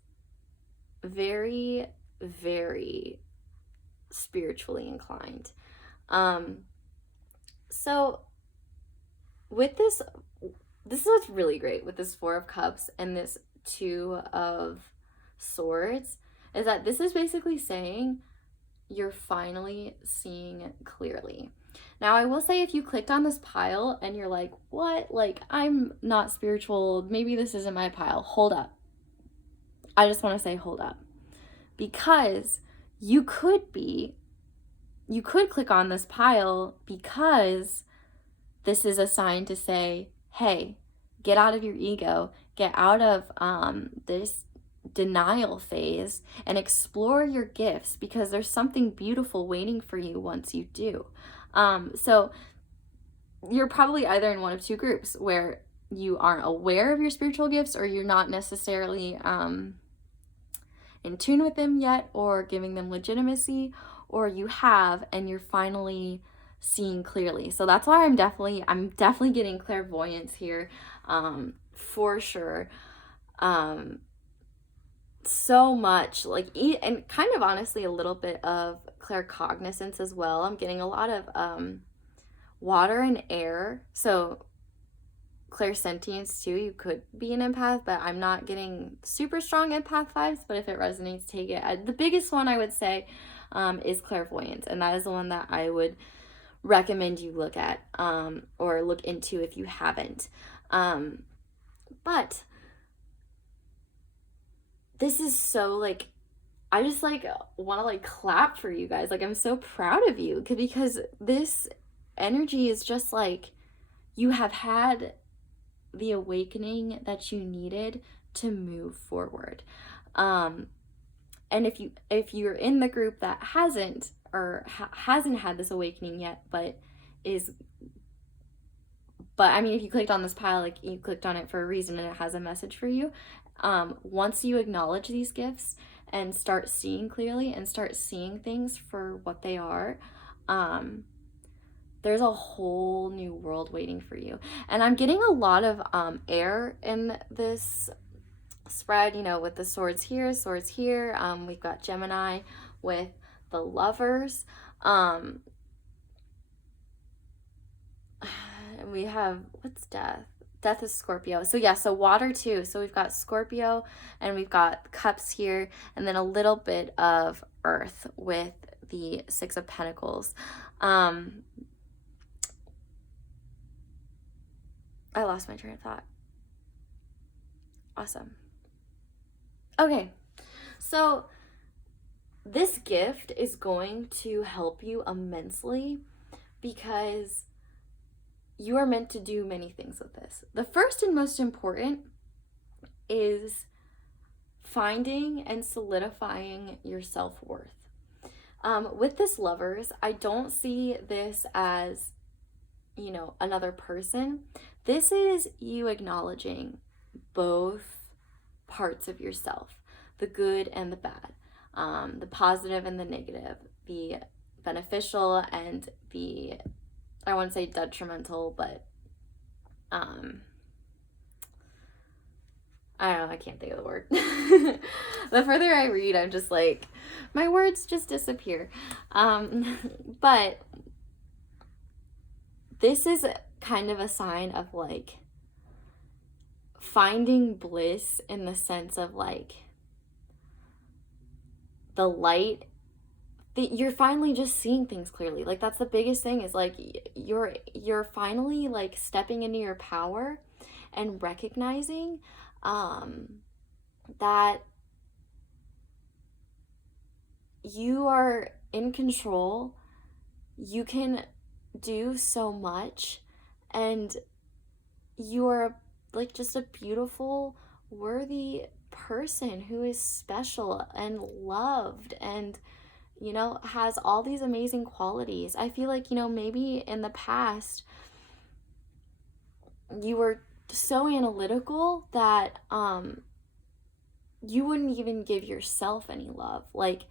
very, very spiritually inclined. So with this is what's really great with this 4 of Cups and this 2 of Swords, is that this is basically saying you're finally seeing clearly. Now, I will say, if you clicked on this pile and you're like, what? Like, I'm not spiritual. Maybe this isn't my pile. Hold up. I just want to say, hold up. Because you could click on this pile because this is a sign to say, hey, get out of your ego, get out of this denial phase and explore your gifts, because there's something beautiful waiting for you once you do. So you're probably either in one of 2 groups where you aren't aware of your spiritual gifts, or you're not necessarily in tune with them yet or giving them legitimacy, or you have and you're finally seeing clearly. So that's why I'm definitely getting clairvoyance here, for sure. So much, like, and kind of honestly a little bit of claircognizance as well. I'm getting a lot of water and air, so clairsentience too. You could be an empath, but I'm not getting super strong empath vibes, but if it resonates, take it. The biggest one I would say is clairvoyance, and that is the one that I would recommend you look at or look into if you haven't. But this is so, like, I just like want to like clap for you guys. Like, I'm so proud of you, because this energy is just like, you have had the awakening that you needed to move forward. And if you're in the group that hasn't had this awakening yet, but I mean, if you clicked on this pile, like, you clicked on it for a reason and it has a message for you. Once you acknowledge these gifts and start seeing clearly and start seeing things for what they are, there's a whole new world waiting for you. And I'm getting a lot of air in this spread, you know, with the swords here. We've got Gemini with the Lovers. We have, what's Death? Death is Scorpio. So yeah, so water too. So we've got Scorpio and we've got Cups here, and then a little bit of Earth with the 6 of Pentacles. I lost my train of thought. Awesome. Okay, so this gift is going to help you immensely, because you are meant to do many things with this. The first and most important is finding and solidifying your self-worth. With this Lovers, I don't see this as, you know, another person. This is you acknowledging both parts of yourself, the good and the bad, the positive and the negative, the beneficial and the, I want to say detrimental, but I don't know, I can't think of the word. The further I read, I'm just like, my words just disappear. But this is kind of a sign of like finding bliss in the sense of like the light. You're finally just seeing things clearly. Like that's the biggest thing, is like you're finally like stepping into your power and recognizing that you are in control. You can do so much, and you are like just a beautiful, worthy person who is special and loved and, you know, has all these amazing qualities. I feel like, you know, maybe in the past you were so analytical that you wouldn't even give yourself any love. Like,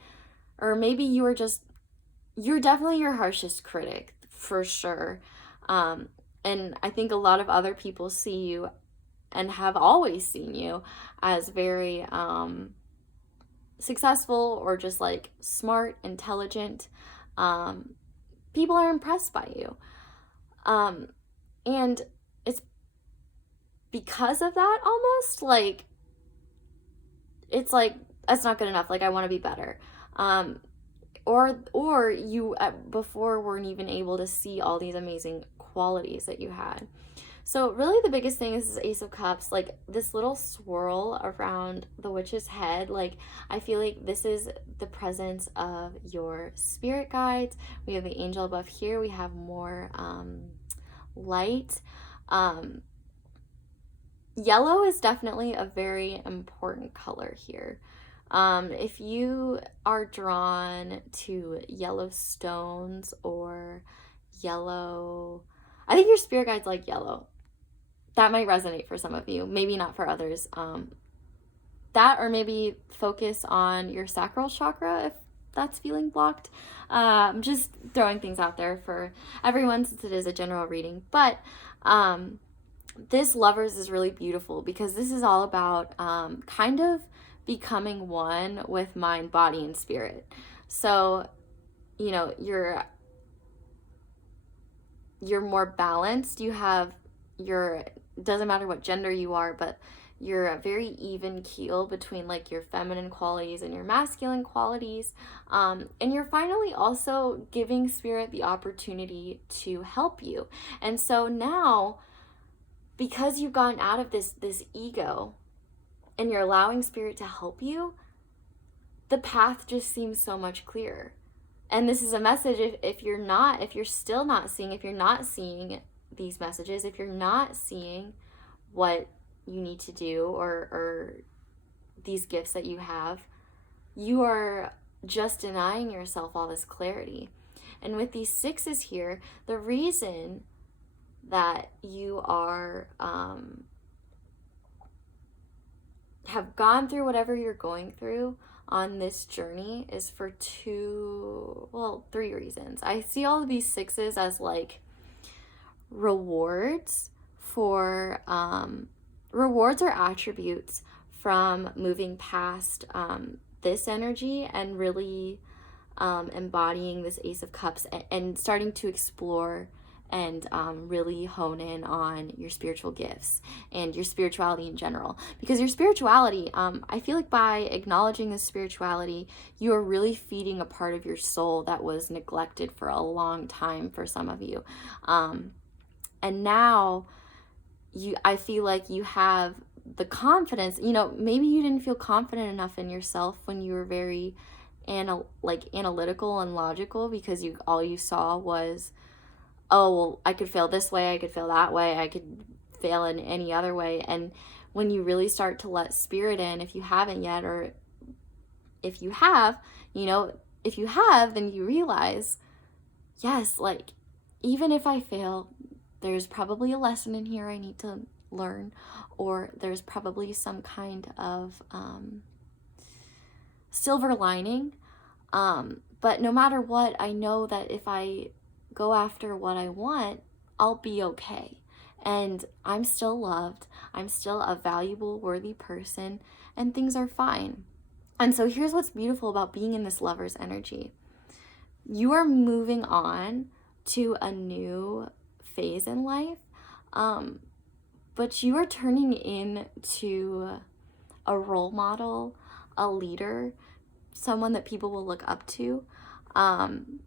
or maybe you're definitely your harshest critic, for sure. And I think a lot of other people see you and have always seen you as very successful or just like smart, intelligent. People are impressed by you. And it's because of that, almost like, it's like, that's not good enough. Like, I want to be better. Or you before weren't even able to see all these amazing qualities that you had. So really the biggest thing is this Ace of Cups, like this little swirl around the witch's head. Like, I feel like this is the presence of your spirit guides. We have the angel above here. We have more light. Yellow is definitely a very important color here. If you are drawn to yellow stones or yellow, I think your spirit guides like yellow. That might resonate for some of you, maybe not for others. That, or maybe focus on your sacral chakra if that's feeling blocked. Just throwing things out there for everyone since it is a general reading. But this Lovers is really beautiful because this is all about kind of becoming one with mind, body, and spirit. So, you know, you're more balanced. You have doesn't matter what gender you are, but you're a very even keel between like your feminine qualities and your masculine qualities. And you're finally also giving spirit the opportunity to help you. And so now, because you've gotten out of this ego and you're allowing spirit to help you, the path just seems so much clearer. And this is a message, if you're not seeing these messages, if you're not seeing what you need to do or these gifts that you have, you are just denying yourself all this clarity. And with these sixes here, the reason that you are have gone through whatever you're going through on this journey is for three reasons. I see all of these sixes as like rewards for rewards or attributes from moving past this energy and really embodying this Ace of Cups and starting to explore and really hone in on your spiritual gifts and your spirituality in general. Because your spirituality, I feel like by acknowledging this spirituality, you are really feeding a part of your soul that was neglected for a long time for some of you. And now I feel like you have the confidence. You know, maybe you didn't feel confident enough in yourself when you were very analytical and logical, because all you saw was oh, well, I could fail this way, I could fail that way, I could fail in any other way. And when you really start to let spirit in, if you haven't yet, or if you have, you know, if you have, then you realize, yes, like, even if I fail, there's probably a lesson in here I need to learn, or there's probably some kind of silver lining. But no matter what, I know that if I go after what I want, I'll be okay. And I'm still loved. I'm still a valuable, worthy person, and things are fine. And so here's what's beautiful about being in this lover's energy. You are moving on to a new phase in life, but you are turning into a role model, a leader, someone that people will look up to, and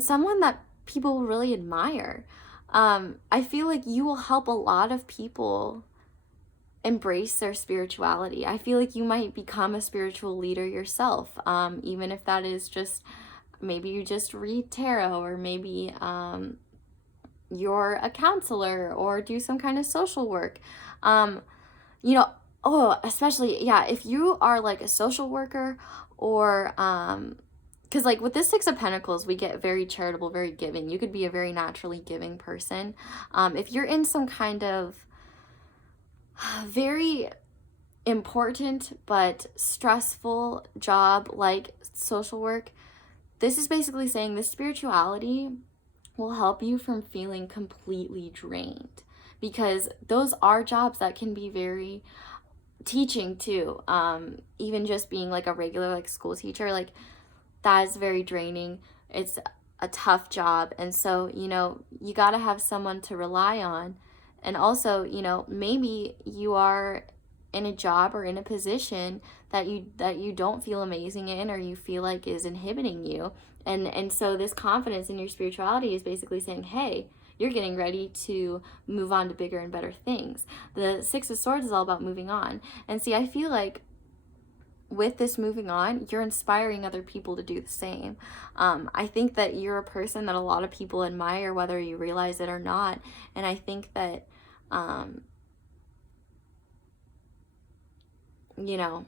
someone that people will really admire. I feel like you will help a lot of people embrace their spirituality. I feel like you might become a spiritual leader yourself, even if that is just, maybe you just read tarot, or maybe you're a counselor, or do some kind of social work. You know, oh, especially, yeah, if you are like a social worker, or because like with this Six of Pentacles, we get very charitable, very giving. You could be a very naturally giving person. If you're in some kind of very important but stressful job like social work, this is basically saying this spirituality will help you from feeling completely drained, because those are jobs that can be very teaching too. Even just being like a regular like school teacher, like that is very draining. It's a tough job. And so, you know, you got to have someone to rely on. And also, you know, maybe you are in a job or in a position that you don't feel amazing in, or you feel like is inhibiting you. And so this confidence in your spirituality is basically saying, hey, you're getting ready to move on to bigger and better things. The Six of Swords is all about moving on. And see, I feel like with this moving on, you're inspiring other people to do the same. I think that you're a person that a lot of people admire, whether you realize it or not. And I think that, you know,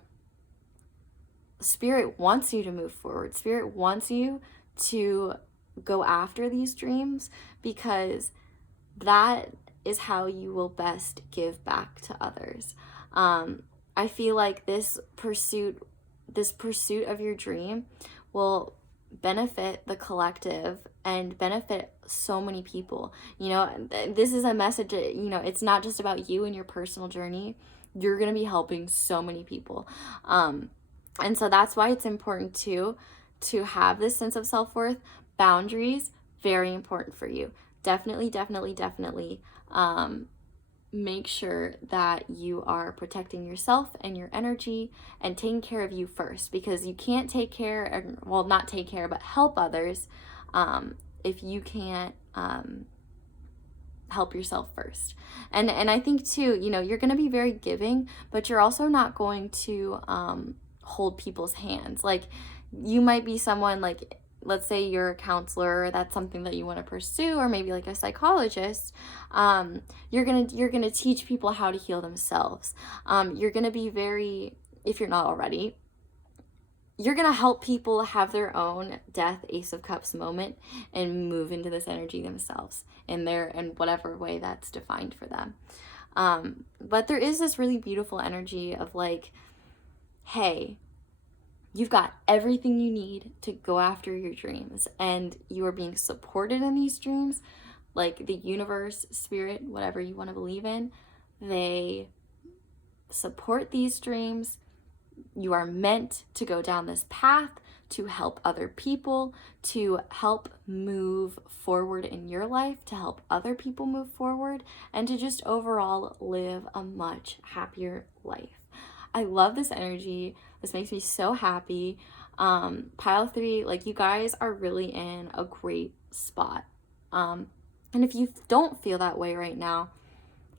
Spirit wants you to move forward. Spirit wants you to go after these dreams, because that is how you will best give back to others. I feel like this pursuit of your dream will benefit the collective and benefit so many people. You know, this is a message that, you know, it's not just about you and your personal journey. You're going to be helping so many people. And so that's why it's important to have this sense of self-worth. Boundaries, very important for you. Definitely make sure that you are protecting yourself and your energy and taking care of you first, because you can't take care, well, not take care, but help others if you can't help yourself first. And I think too, you know, you're going to be very giving, but you're also not going to hold people's hands. Like, you might be someone, like, let's say you're a counselor, that's something that you want to pursue, or maybe like a psychologist. You're gonna teach people how to heal themselves. You're gonna be very, if you're not already, you're gonna help people have their own Death, Ace of Cups moment and move into this energy themselves in whatever way that's defined for them. But there is this really beautiful energy of like, hey, you've got everything you need to go after your dreams, and you are being supported in these dreams. Like the universe, spirit, whatever you want to believe in, they support these dreams. You are meant to go down this path to help other people, to help move forward in your life, to help other people move forward, and to just overall live a much happier life. I love this energy. This makes me so happy. Pile 3, like, you guys are really in a great spot. And if you don't feel that way right now,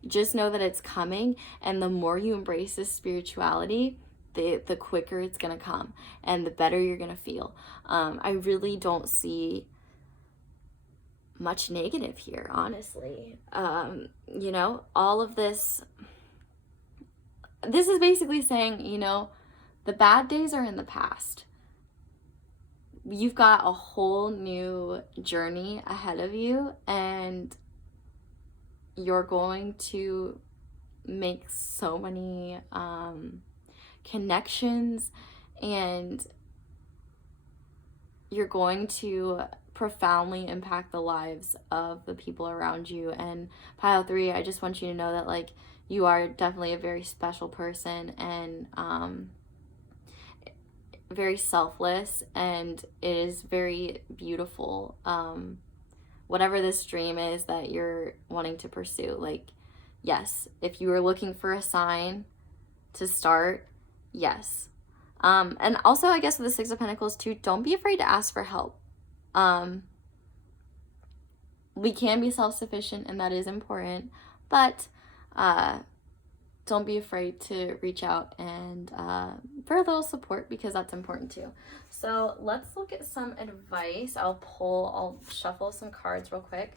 just know that it's coming. And the more you embrace this spirituality, the quicker it's going to come and the better you're going to feel. I really don't see much negative here, honestly. You know, all of this is basically saying, you know, the bad days are in the past. You've got a whole new journey ahead of you, and you're going to make so many connections, and you're going to profoundly impact the lives of the people around you. And pile 3, I just want you to know that, like, you are definitely a very special person, and very selfless, and it is very beautiful. Whatever this dream is that you're wanting to pursue, like, yes, if you are looking for a sign to start, yes. And also, I guess with the 6 of Pentacles too, don't be afraid to ask for help. We can be self-sufficient, and that is important, but don't be afraid to reach out and for a little support, because that's important too. So let's look at some advice. I'll shuffle some cards real quick.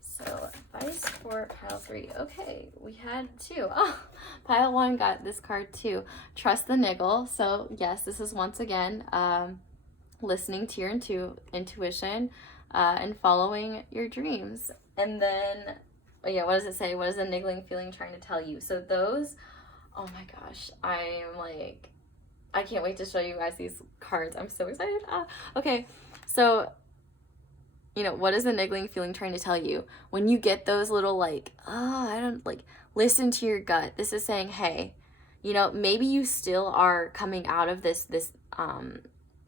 So advice for pile 3. Okay, we had 2. Oh, pile 1 got this card too. Trust the niggle. So yes, this is once again listening to your intuition and following your dreams. And then, oh yeah, what does it say? What is the niggling feeling trying to tell you? So those, oh my gosh, I'm like, I can't wait to show you guys these cards. I'm so excited. Okay, so, you know, what is the niggling feeling trying to tell you? When you get those little like, oh, I don't, like, listen to your gut. This is saying, hey, you know, maybe you still are coming out of this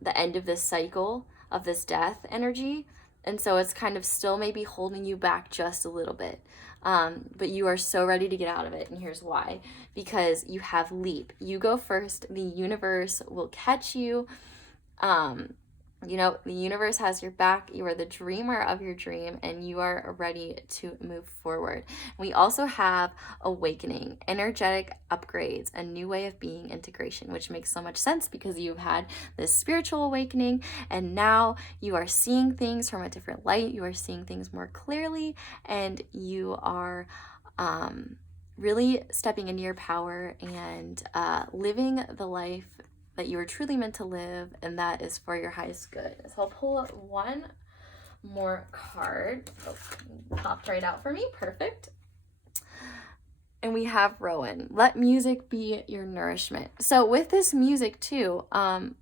the end of this cycle of this death energy. And so it's kind of still maybe holding you back just a little bit. But you are so ready to get out of it. And here's why. Because you have leap. You go first. The universe will catch you. You know, the universe has your back. You are the dreamer of your dream, and you are ready to move forward. We also have awakening, energetic upgrades, a new way of being, integration, which makes so much sense because you've had this spiritual awakening, and now you are seeing things from a different light. You are seeing things more clearly, and you are really stepping into your power and living the life that you are truly meant to live, and that is for your highest good. So I'll pull up one more card. Oh, popped right out for me. Perfect. And we have Rowan. Let music be your nourishment. So with this music too, that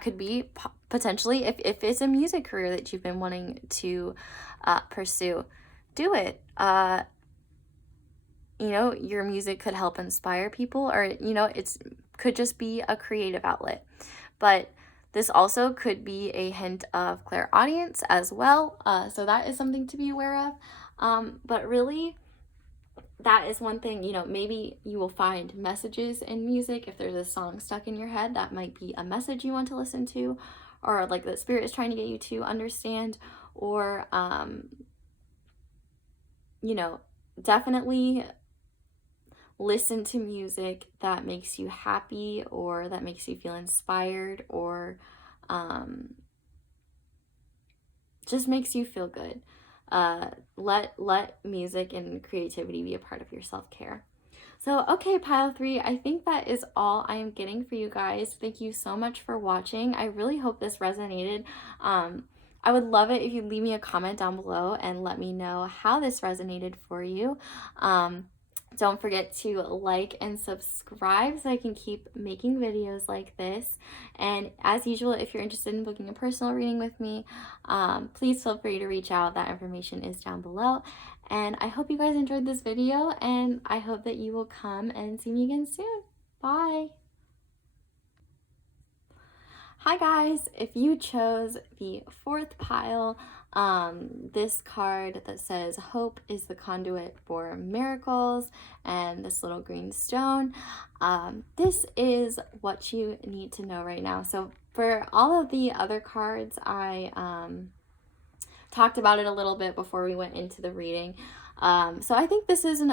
could be potentially, if it's a music career that you've been wanting to pursue, do it. You know, your music could help inspire people, or, you know, could just be a creative outlet. But this also could be a hint of clairaudience as well. So that is something to be aware of. But really, that is one thing, you know, maybe you will find messages in music. If there's a song stuck in your head, that might be a message you want to listen to, or like the spirit is trying to get you to understand, or, you know, definitely listen to music that makes you happy, or that makes you feel inspired, or just makes you feel good. Let music and creativity be a part of your self-care. So, okay, pile 3, I think that is all I am getting for you guys. Thank you so much for watching. I really hope this resonated. I would love it if you leave me a comment down below and let me know how this resonated for you. Don't forget to like and subscribe so I can keep making videos like this. And as usual, if you're interested in booking a personal reading with me, please feel free to reach out. That information is down below. And I hope you guys enjoyed this video, and I hope that you will come and see me again soon. Bye! Hi guys, if you chose the 4th pile, this card that says hope is the conduit for miracles, and this little green stone, this is what you need to know right now. So for all of the other cards, I talked about it a little bit before we went into the reading. So I think this is an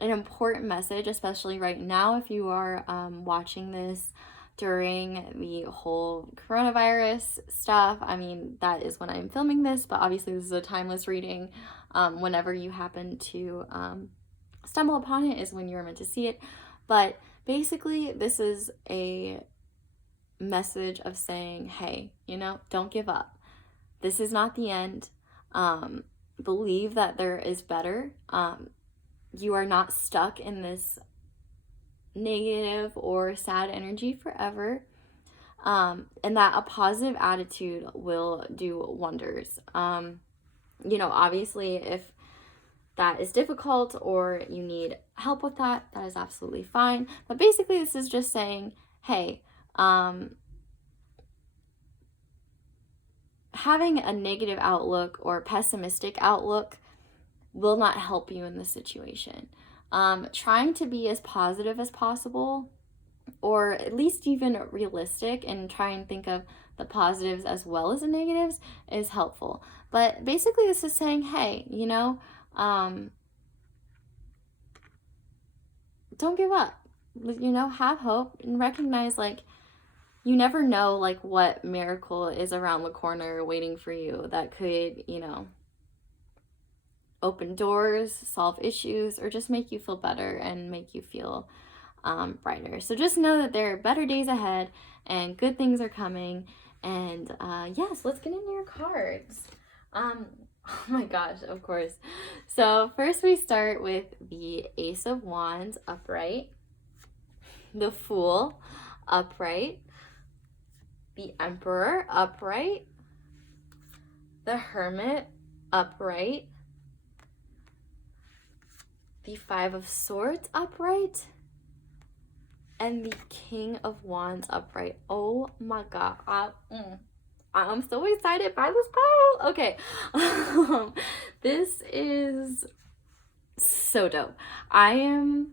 important message, especially right now if you are watching this during the whole coronavirus stuff. I mean, that is when I'm filming this, but obviously this is a timeless reading. Whenever you happen to stumble upon it is when you're meant to see it. But basically, this is a message of saying, hey, you know, don't give up. This is not the end. Believe that there is better. You are not stuck in this negative or sad energy forever. And that a positive attitude will do wonders. You know, obviously, if that is difficult or you need help with that, that is absolutely fine. But basically, this is just saying, hey, having a negative outlook or pessimistic outlook will not help you in this situation. Trying to be as positive as possible, or at least even realistic, and try and think of the positives as well as the negatives is helpful. But basically, this is saying, hey, you know, don't give up. You know, have hope and recognize, like, you never know, like, what miracle is around the corner waiting for you that could, you know, open doors, solve issues, or just make you feel better and make you feel brighter. So just know that there are better days ahead and good things are coming. And yes, let's get into your cards. Oh my gosh, of course. So first we start with the Ace of Wands upright, the Fool upright, the Emperor upright, the Hermit upright, the Five of Swords upright, and the King of Wands upright. Oh my god, I'm so excited by this pile. Okay, this is so dope. I am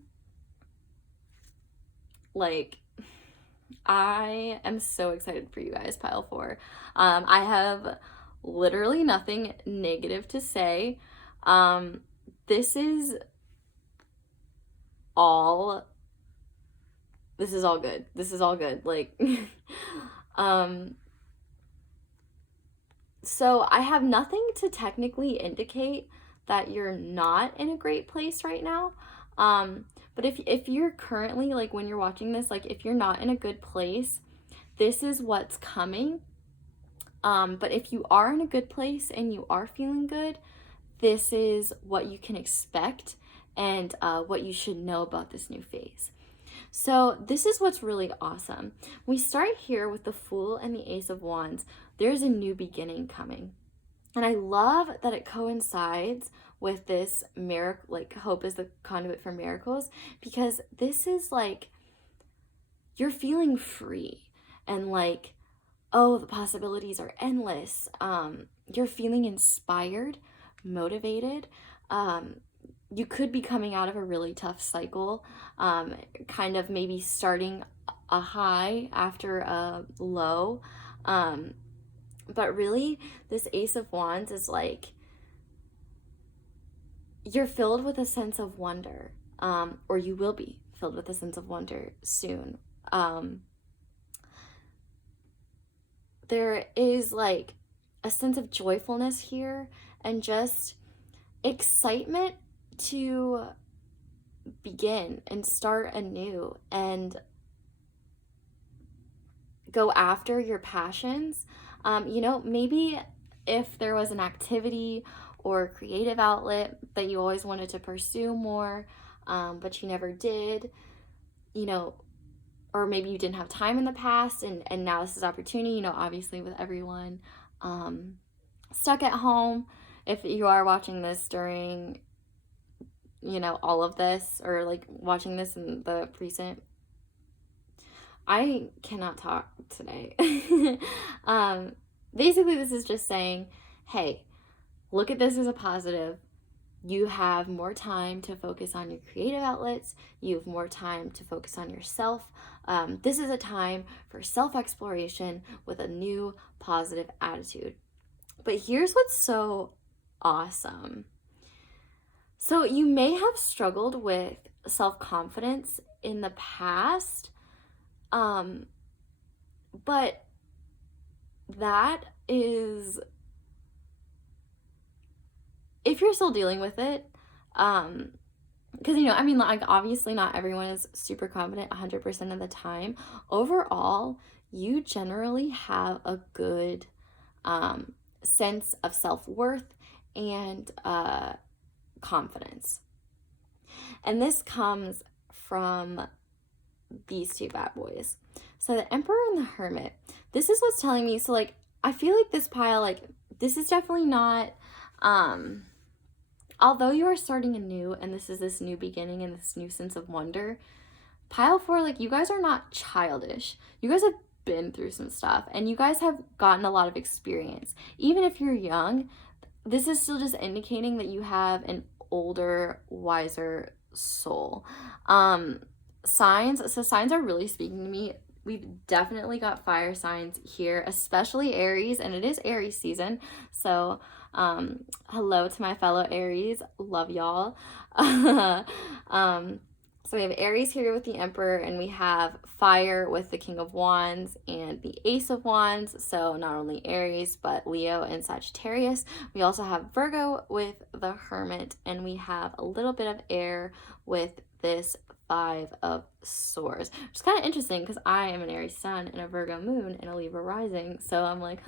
so excited for you guys, pile 4. I have literally nothing negative to say. This is all good. This is all good. Like, so I have nothing to technically indicate that you're not in a great place right now. But if you're currently, like, when you're watching this, like, if you're not in a good place, this is what's coming. But if you are in a good place and you are feeling good, this is what you can expect and what you should know about this new phase. So this is what's really awesome. We start here with the Fool and the Ace of Wands. There's a new beginning coming. And I love that it coincides with this miracle, like, hope is the conduit for miracles, because this is like, you're feeling free and like, oh, the possibilities are endless. You're feeling inspired, motivated. You could be coming out of a really tough cycle, kind of maybe starting a high after a low. But really, this Ace of Wands is like, you're filled with a sense of wonder, or you will be filled with a sense of wonder soon. There is like a sense of joyfulness here and just excitement to begin and start anew and go after your passions. You know, maybe if there was an activity or creative outlet that you always wanted to pursue more, but you never did, you know, or maybe you didn't have time in the past and now this is opportunity, you know, obviously with everyone stuck at home. If you are watching this during, you know, all of this, or like watching this in the present, I cannot talk today. Basically, this is just saying, hey, look at this as a positive. You have more time to focus on your creative outlets. You have more time to focus on yourself. This is a time for self-exploration with a new positive attitude. But here's what's so awesome. So you may have struggled with self-confidence in the past, But that is, if you're still dealing with it, because, you know, I mean, like, obviously not everyone is super confident 100% of the time. Overall, you generally have a good sense of self-worth and confidence. And this comes from these two bad boys. So the Emperor and the Hermit, this is what's telling me. So, like, I feel like this pile, like, this is definitely not, although you are starting anew and this is this new beginning and this new sense of wonder, pile 4, like, you guys are not childish. You guys have been through some stuff and you guys have gotten a lot of experience. Even if you're young, this is still just indicating that you have an older, wiser soul. Signs, so signs are really speaking to me. We've definitely got fire signs here, especially Aries, and it is Aries season. So hello to my fellow Aries, love y'all. So we have Aries here with the Emperor, and we have fire with the King of Wands and the Ace of Wands. So not only Aries, but Leo and Sagittarius. We also have Virgo with the Hermit, and we have a little bit of air with this 5 of Swords, which is kind of interesting because I am an Aries sun and a Virgo moon and a Libra rising. So I'm like,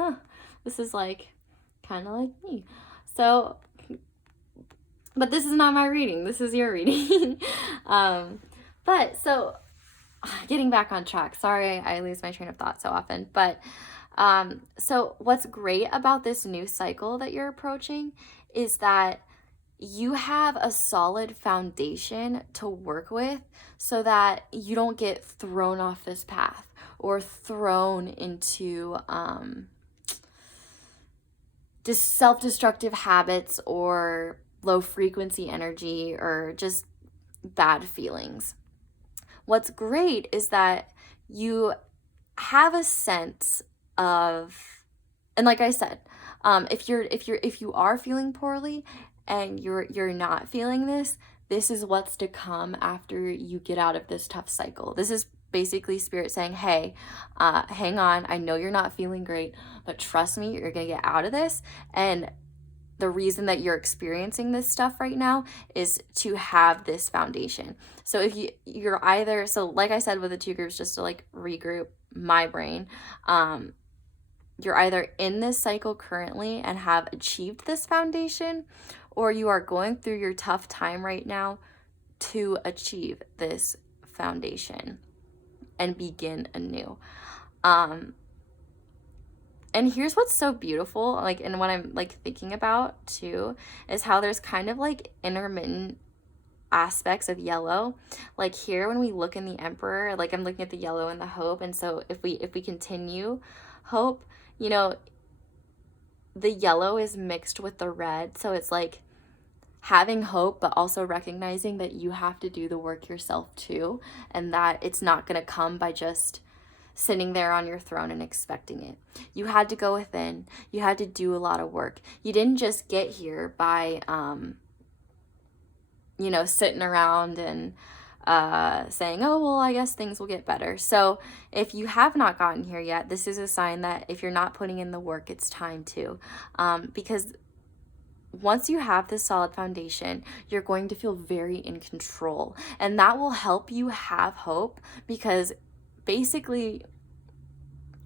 this is like kind of like me. So, but this is not my reading. This is your reading. But so getting back on track. Sorry, I lose my train of thought so often. But so what's great about this new cycle that you're approaching is that you have a solid foundation to work with so that you don't get thrown off this path or thrown into just self-destructive habits or low frequency energy or just bad feelings. What's great is that you have a sense of, and like I said, if you are feeling poorly and you're not feeling this is what's to come after you get out of this tough cycle. This is basically Spirit saying, hey, hang on, I know you're not feeling great, but trust me, you're gonna get out of this. And the reason that you're experiencing this stuff right now is to have this foundation. So if you're either, so like I said with the two groups, just to like regroup my brain, you're either in this cycle currently and have achieved this foundation, or you are going through your tough time right now to achieve this foundation and begin anew. And here's what's so beautiful, like, and what I'm like thinking about too, is how there's kind of like intermittent aspects of yellow. Like here, when we look in the Emperor, like I'm looking at the yellow and the hope. And so if we continue hope, you know, the yellow is mixed with the red. So it's like having hope, but also recognizing that you have to do the work yourself too. And that it's not going to come by just sitting there on your throne and expecting it. You had to go within. You had to do a lot of work. You didn't just get here by, you know, sitting around and saying, oh, well, I guess things will get better. So if you have not gotten here yet, this is a sign that if you're not putting in the work, it's time to. Because once you have this solid foundation, you're going to feel very in control. And that will help you have hope, because basically,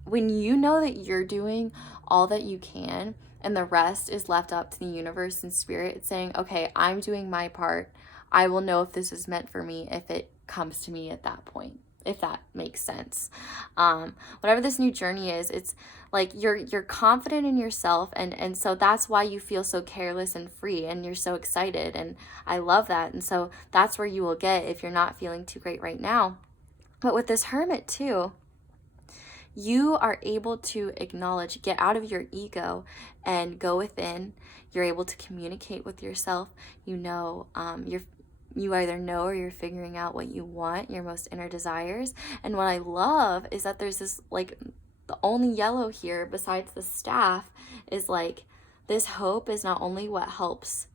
when you know that you're doing all that you can and the rest is left up to the universe and Spirit, it's saying, okay, I'm doing my part. I will know if this is meant for me if it comes to me at that point, if that makes sense. Whatever this new journey is, it's like you're confident in yourself, and so that's why you feel so careless and free, and you're so excited, and I love that. And so that's where you will get if you're not feeling too great right now. But with this Hermit too, you are able to acknowledge, get out of your ego and go within. You're able to communicate with yourself. You know, you either know or you're figuring out what you want, your most inner desires. And what I love is that there's this, like, the only yellow here besides the staff is like, this hope is not only what helps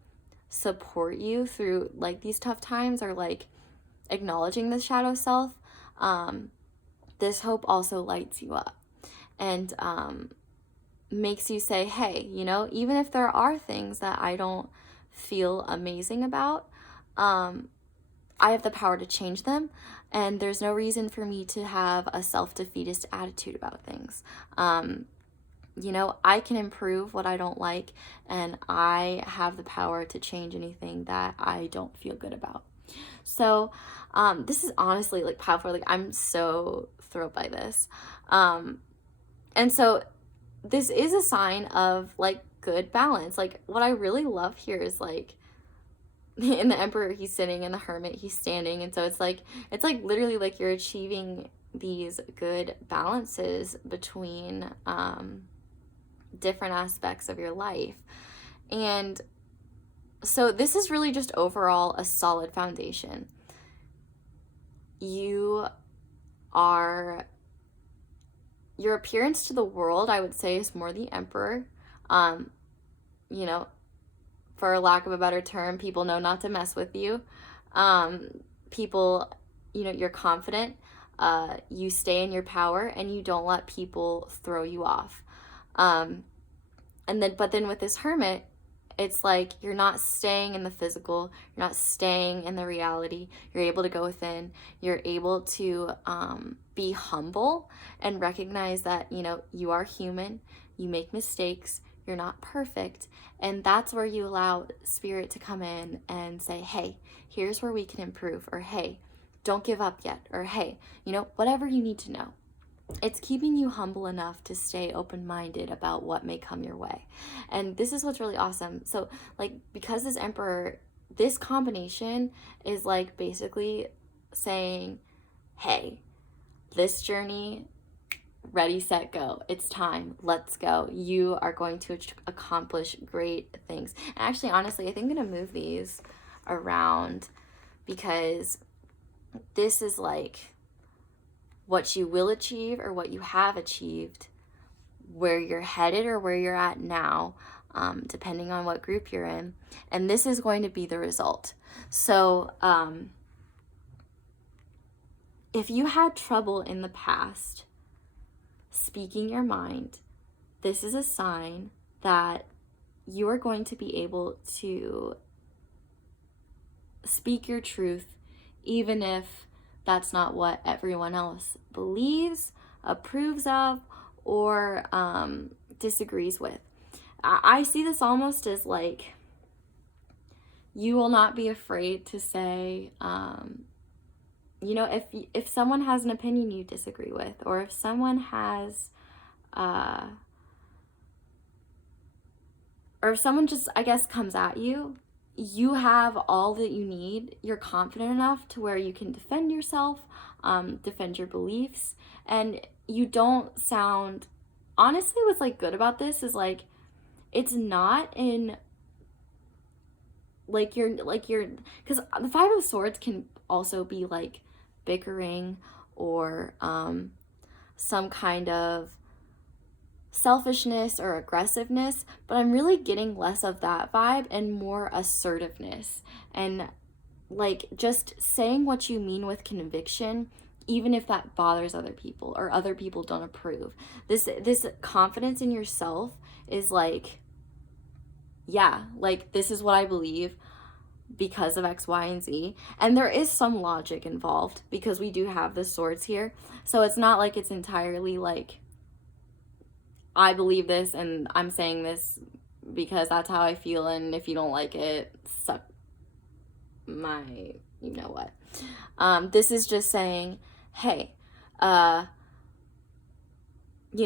support you through like these tough times or like acknowledging the shadow self, this hope also lights you up. and makes you say, hey, you know, even if there are things that I don't feel amazing about, I have the power to change them, and there's no reason for me to have a self-defeatist attitude about things. You know, I can improve what I don't like, and I have the power to change anything that I don't feel good about. So this is honestly like powerful. Like, I'm so thrilled by this. And so this is a sign of like good balance. Like, what I really love here is like, in the Emperor, he's sitting, and the Hermit, he's standing. And so it's like literally like you're achieving these good balances between different aspects of your life. And so this is really just overall a solid foundation. Your appearance to the world, I would say, is more the Emperor. You know, for lack of a better term, people know not to mess with you. People, you know, you're confident, you stay in your power, and you don't let people throw you off. But then with this Hermit, it's like you're not staying in the physical, you're not staying in the reality. You're able to go within, you're able to be humble and recognize that, you know, you are human, you make mistakes, you're not perfect. And that's where you allow Spirit to come in and say, hey, here's where we can improve, or hey, don't give up yet, or hey, you know, whatever you need to know. It's keeping you humble enough to stay open-minded about what may come your way. And this is what's really awesome. So like, because this Emperor, this combination is like basically saying, hey, this journey, ready, set, go. It's time. Let's go. You are going to accomplish great things. And actually, honestly, I think I'm going to move these around, because this is like what you will achieve or what you have achieved, where you're headed or where you're at now, depending on what group you're in. And this is going to be the result. So if you had trouble in the past speaking your mind, this is a sign that you are going to be able to speak your truth, even if that's not what everyone else believes, approves of, or disagrees with. I see this almost as like, you will not be afraid to say, you know, if someone has an opinion you disagree with, or if someone has, or if someone just, I guess, comes at you, you have all that you need. You're confident enough to where you can defend yourself, defend your beliefs, and you don't sound, honestly, what's like good about this is like, it's not in like you're, because the Five of Swords can also be like bickering or some kind of selfishness or aggressiveness, but I'm really getting less of that vibe and more assertiveness, and like just saying what you mean with conviction, even if that bothers other people or other people don't approve. This confidence in yourself is like, yeah, like this is what I believe because of X, Y, and Z. And there is some logic involved because we do have the swords here. So it's not like it's entirely like, I believe this and I'm saying this because that's how I feel, and if you don't like it, suck my, you know what. This is just saying, hey, you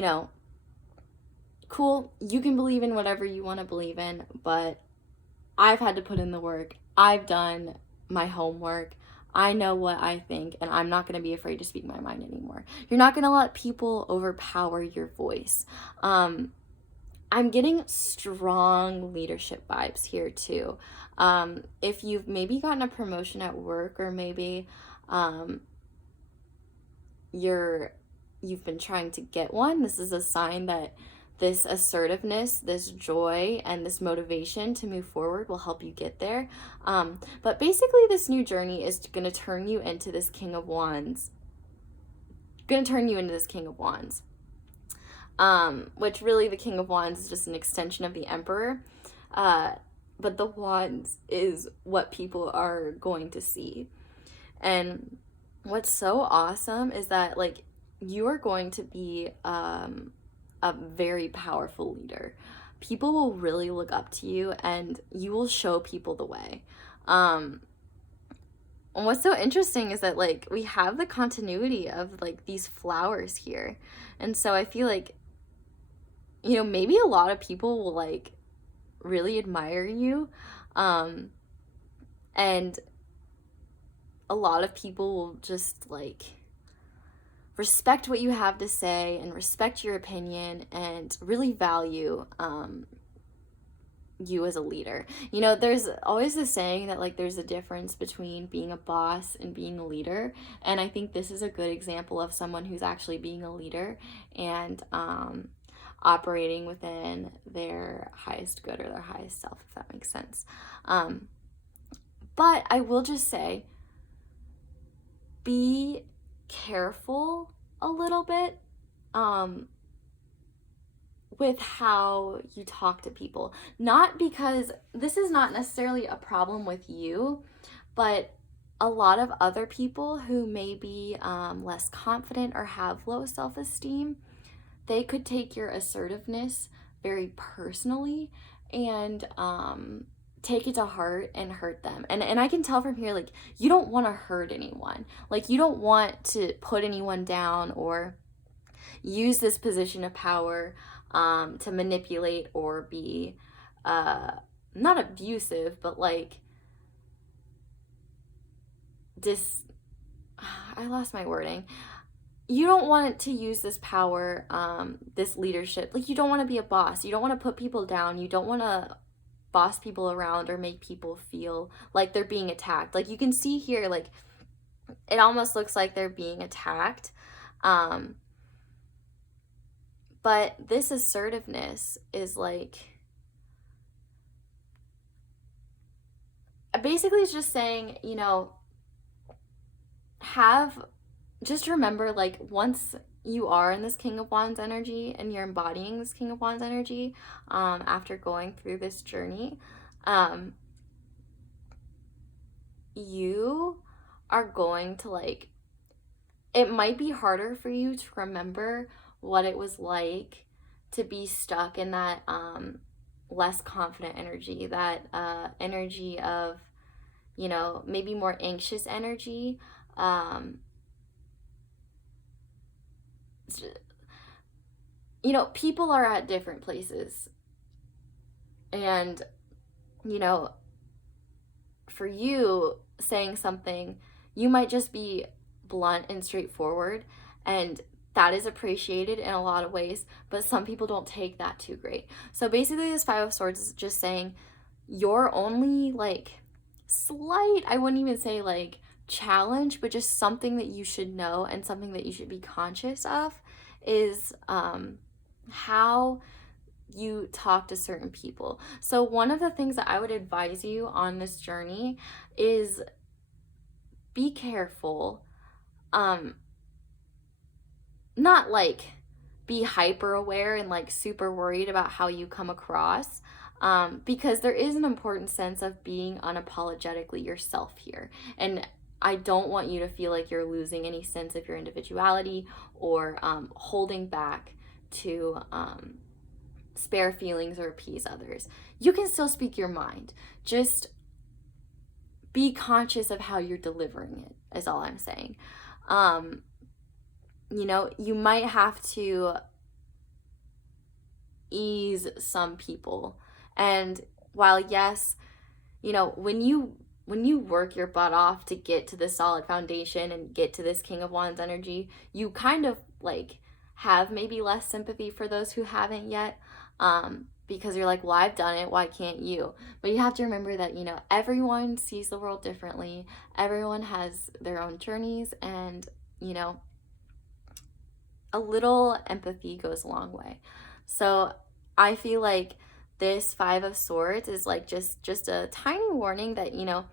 know, cool, you can believe in whatever you want to believe in, but I've had to put in the work. I've done my homework. I know what I think, and I'm not going to be afraid to speak my mind anymore. You're not going to let people overpower your voice. I'm getting strong leadership vibes here too. If you've maybe gotten a promotion at work, or maybe you've been trying to get one, this is a sign that this assertiveness, this joy, and this motivation to move forward will help you get there. But basically, this new journey is going to turn you into this King of Wands. which really the King of Wands is just an extension of the Emperor. But the Wands is what people are going to see. And what's so awesome is that, like, you are going to be a very powerful leader. People will really look up to you, and you will show people the way. And what's so interesting is that, like, we have the continuity of, like, these flowers here. And so I feel like, you know, maybe a lot of people will, like, really admire you. And a lot of people will just, like, respect what you have to say and respect your opinion and really value you as a leader. You know, there's always this saying that, like, there's a difference between being a boss and being a leader, and I think this is a good example of someone who's actually being a leader and operating within their highest good or their highest self, if that makes sense. But I will just say, be careful a little bit with how you talk to people. Not because this is not necessarily a problem with you, but a lot of other people who may be less confident or have low self-esteem, they could take your assertiveness very personally and take it to heart and hurt them. And I can tell from here, like, you don't want to hurt anyone. Like, you don't want to put anyone down or use this position of power to manipulate or be not abusive, but, like, I lost my wording. You don't want to use this power, this leadership. Like, you don't want to be a boss. You don't want to put people down. You don't want to boss people around or make people feel like they're being attacked. Like, you can see here, like, it almost looks like they're being attacked. But this assertiveness is, like, basically it's just saying, you know, just remember, like, once you are in this King of Wands energy and you're embodying this King of Wands energy after going through this journey, you are going to, like, it might be harder for you to remember what it was like to be stuck in that less confident energy, that energy of, you know, maybe more anxious energy. You know, people are at different places, and, you know, for you saying something, you might just be blunt and straightforward, and that is appreciated in a lot of ways, but some people don't take that too great. So basically this Five of Swords is just saying your only, like, slight, I wouldn't even say, like, challenge, but just something that you should know and something that you should be conscious of is how you talk to certain people. So one of the things that I would advise you on this journey is be careful. Not, like, be hyper aware and, like, super worried about how you come across, because there is an important sense of being unapologetically yourself here. And I don't want you to feel like you're losing any sense of your individuality or holding back to spare feelings or appease others. You can still speak your mind. Just be conscious of how you're delivering it, is all I'm saying. You know, you might have to ease some people. And while, yes, you know, when you work your butt off to get to this solid foundation and get to this King of Wands energy, you kind of, like, have maybe less sympathy for those who haven't yet, because you're like, well, I've done it, why can't you? But you have to remember that, you know, everyone sees the world differently. Everyone has their own journeys, and, you know, a little empathy goes a long way. So I feel like this Five of Swords is, like, just a tiny warning that, you know,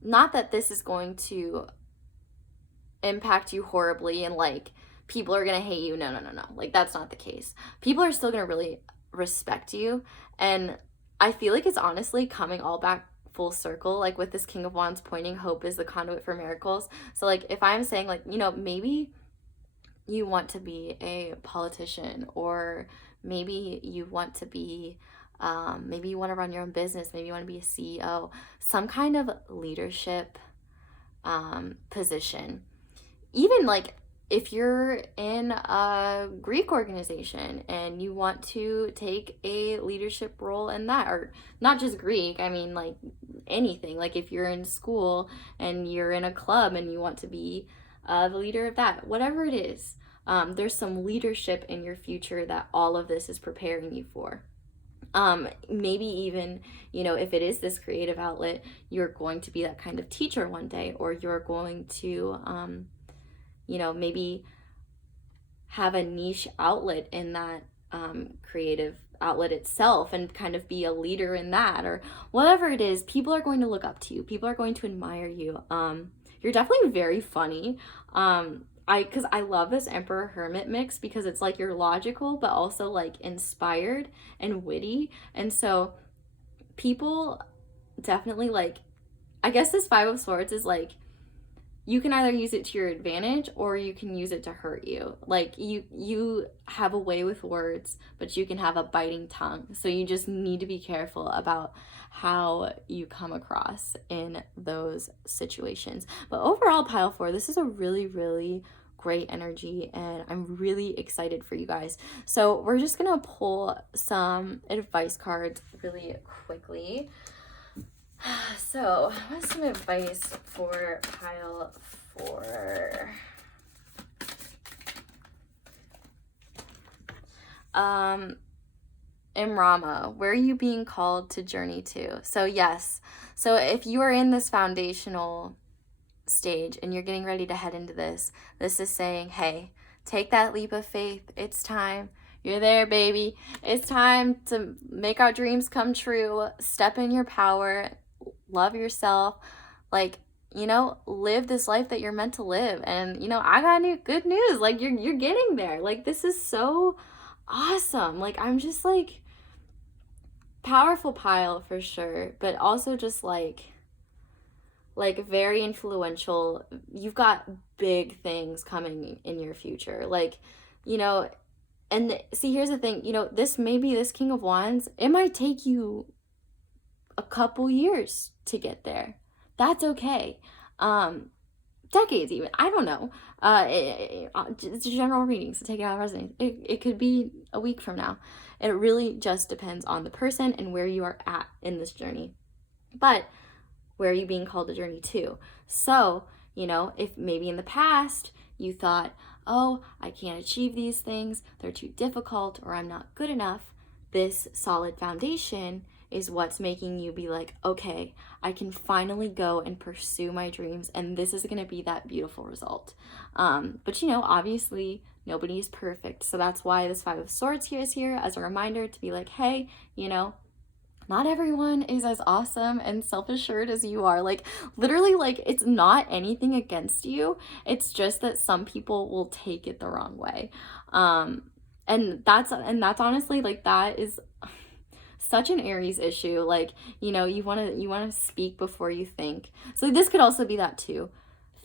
not that this is going to impact you horribly and, like, people are gonna hate you. No, no, no, no. Like, that's not the case. People are still gonna really respect you. And I feel like it's honestly coming all back full circle, like with this King of Wands pointing hope is the conduit for miracles. So like if I'm saying like, you know, maybe you want to be a politician, or maybe you want to be maybe you want to run your own business, maybe you want to be a CEO, some kind of leadership position. Even like if you're in a Greek organization and you want to take a leadership role in that, or not just Greek, I mean like anything. Like if you're in school and you're in a club and you want to be the leader of that, whatever it is, there's some leadership in your future that all of this is preparing you for. Maybe even, you know, if it is this creative outlet, you're going to be that kind of teacher one day, or you're going to, you know, maybe have a niche outlet in that creative outlet itself and kind of be a leader in that, or whatever it is. People are going to look up to you. People are going to admire you. You're definitely very funny. Because I love this Emperor Hermit mix, because it's like you're logical but also like inspired and witty. And so people definitely like, I guess this Five of Swords is like, you can either use it to your advantage or you can use it to hurt you. Like you have a way with words, but you can have a biting tongue. So you just need to be careful about how you come across in those situations. But overall, pile 4, this is a really, really great energy, and I'm really excited for you guys. So we're just gonna pull some advice cards really quickly. So what's some advice for pile 4? Imrama, where are you being called to journey to? So yes, so if you are in this foundational stage and you're getting ready to head into this is saying, hey, take that leap of faith. It's time. You're there, baby. It's time to make our dreams come true. Step in your power. Love yourself. Like, you know, live this life that you're meant to live. And, you know, I got good news. Like, you're getting there. Like, this is so awesome. Like, I'm just like, powerful pile for sure, but also just like very influential. You've got big things coming in your future. Like, you know, and see, here's the thing, you know, this King of Wands, it might take you a couple years to get there. That's okay. Decades even. I don't know. It's a general reading, so take it out of resonance. It could be a week from now. It really just depends on the person and where you are at in this journey. But where are you being called to journey to? So, you know, if maybe in the past you thought, oh, I can't achieve these things, they're too difficult, or I'm not good enough, this solid foundation is what's making you be like, okay, I can finally go and pursue my dreams, and this is going to be that beautiful result. But, you know, obviously nobody is perfect. So that's why this Five of Swords here is here as a reminder to be like, hey, you know, not everyone is as awesome and self-assured as you are. Like, literally, like, it's not anything against you. It's just that some people will take it the wrong way. And that's honestly, like, that is such an Aries issue. Like, you know, you want to speak before you think. So this could also be that too.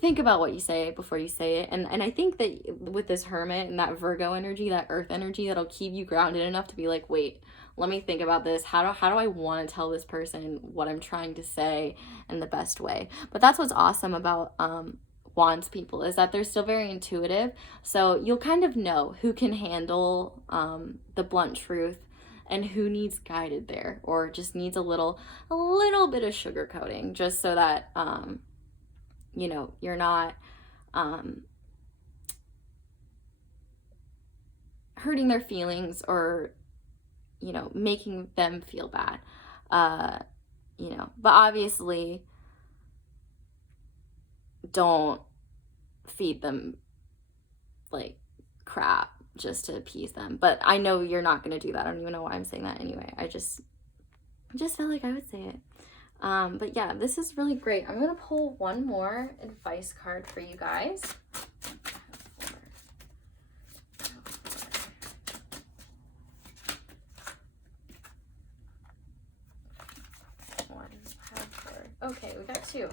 Think about what you say before you say it. And I think that with this Hermit and that Virgo energy, that earth energy, that'll keep you grounded enough to be like, wait, let me think about this. How do I want to tell this person what I'm trying to say in the best way? But that's what's awesome about Wands people, is that they're still very intuitive. So you'll kind of know who can handle the blunt truth and who needs guided there, or just needs a little bit of sugarcoating, just so that you know, you're not hurting their feelings, or, you know, making them feel bad. You know, but obviously don't feed them like crap just to appease them. But I know you're not going to do that. I don't even know why I'm saying that anyway. I just felt like I would say it. But yeah, this is really great. I'm going to pull one more advice card for you guys. Okay, we got 2.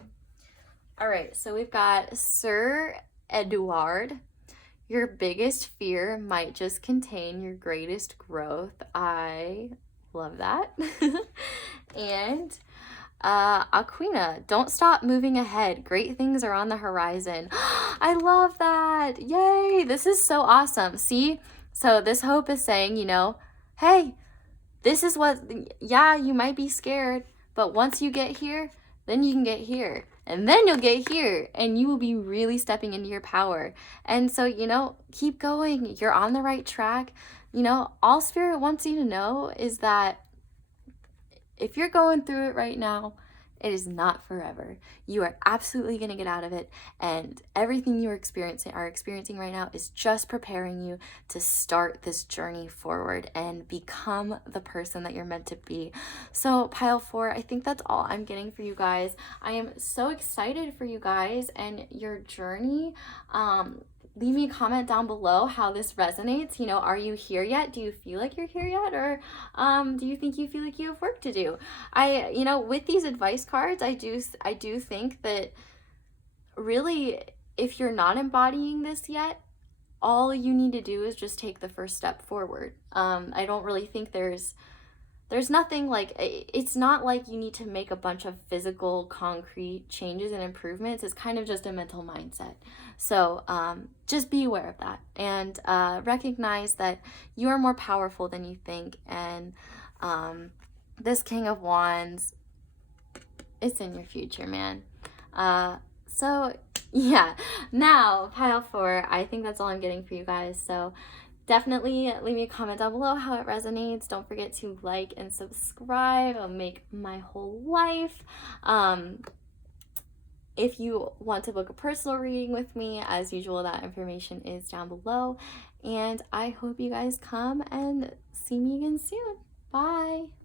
All right, so we've got Sir Edward. Your biggest fear might just contain your greatest growth. I love that. And Aquina, don't stop moving ahead. Great things are on the horizon. I love that. Yay, this is so awesome. See, so this hope is saying, you know, hey, this is what, yeah, you might be scared, but once you get here, then you can get here. And then you'll get here and you will be really stepping into your power. And so, you know, keep going. You're on the right track. You know, all Spirit wants you to know is that if you're going through it right now, it is not forever. You are absolutely going to get out of it. And everything you are experiencing right now is just preparing you to start this journey forward and become the person that you're meant to be. So pile 4, I think that's all I'm getting for you guys. I am so excited for you guys and your journey. Leave me a comment down below how this resonates. You know, are you here yet? Do you feel like you're here yet? Or do you think you feel like you have work to do? You know, with these advice cards, I do think that really, if you're not embodying this yet, all you need to do is just take the first step forward. I don't really think there's nothing like, it's not like you need to make a bunch of physical, concrete changes and improvements. It's kind of just a mental mindset. So just be aware of that and recognize that you are more powerful than you think. And this King of Wands, it's in your future, man. So yeah, now pile 4, I think that's all I'm getting for you guys. So definitely leave me a comment down below how it resonates. Don't forget to like and subscribe. It'll make my whole life. If you want to book a personal reading with me, as usual, that information is down below. And I hope you guys come and see me again soon. Bye.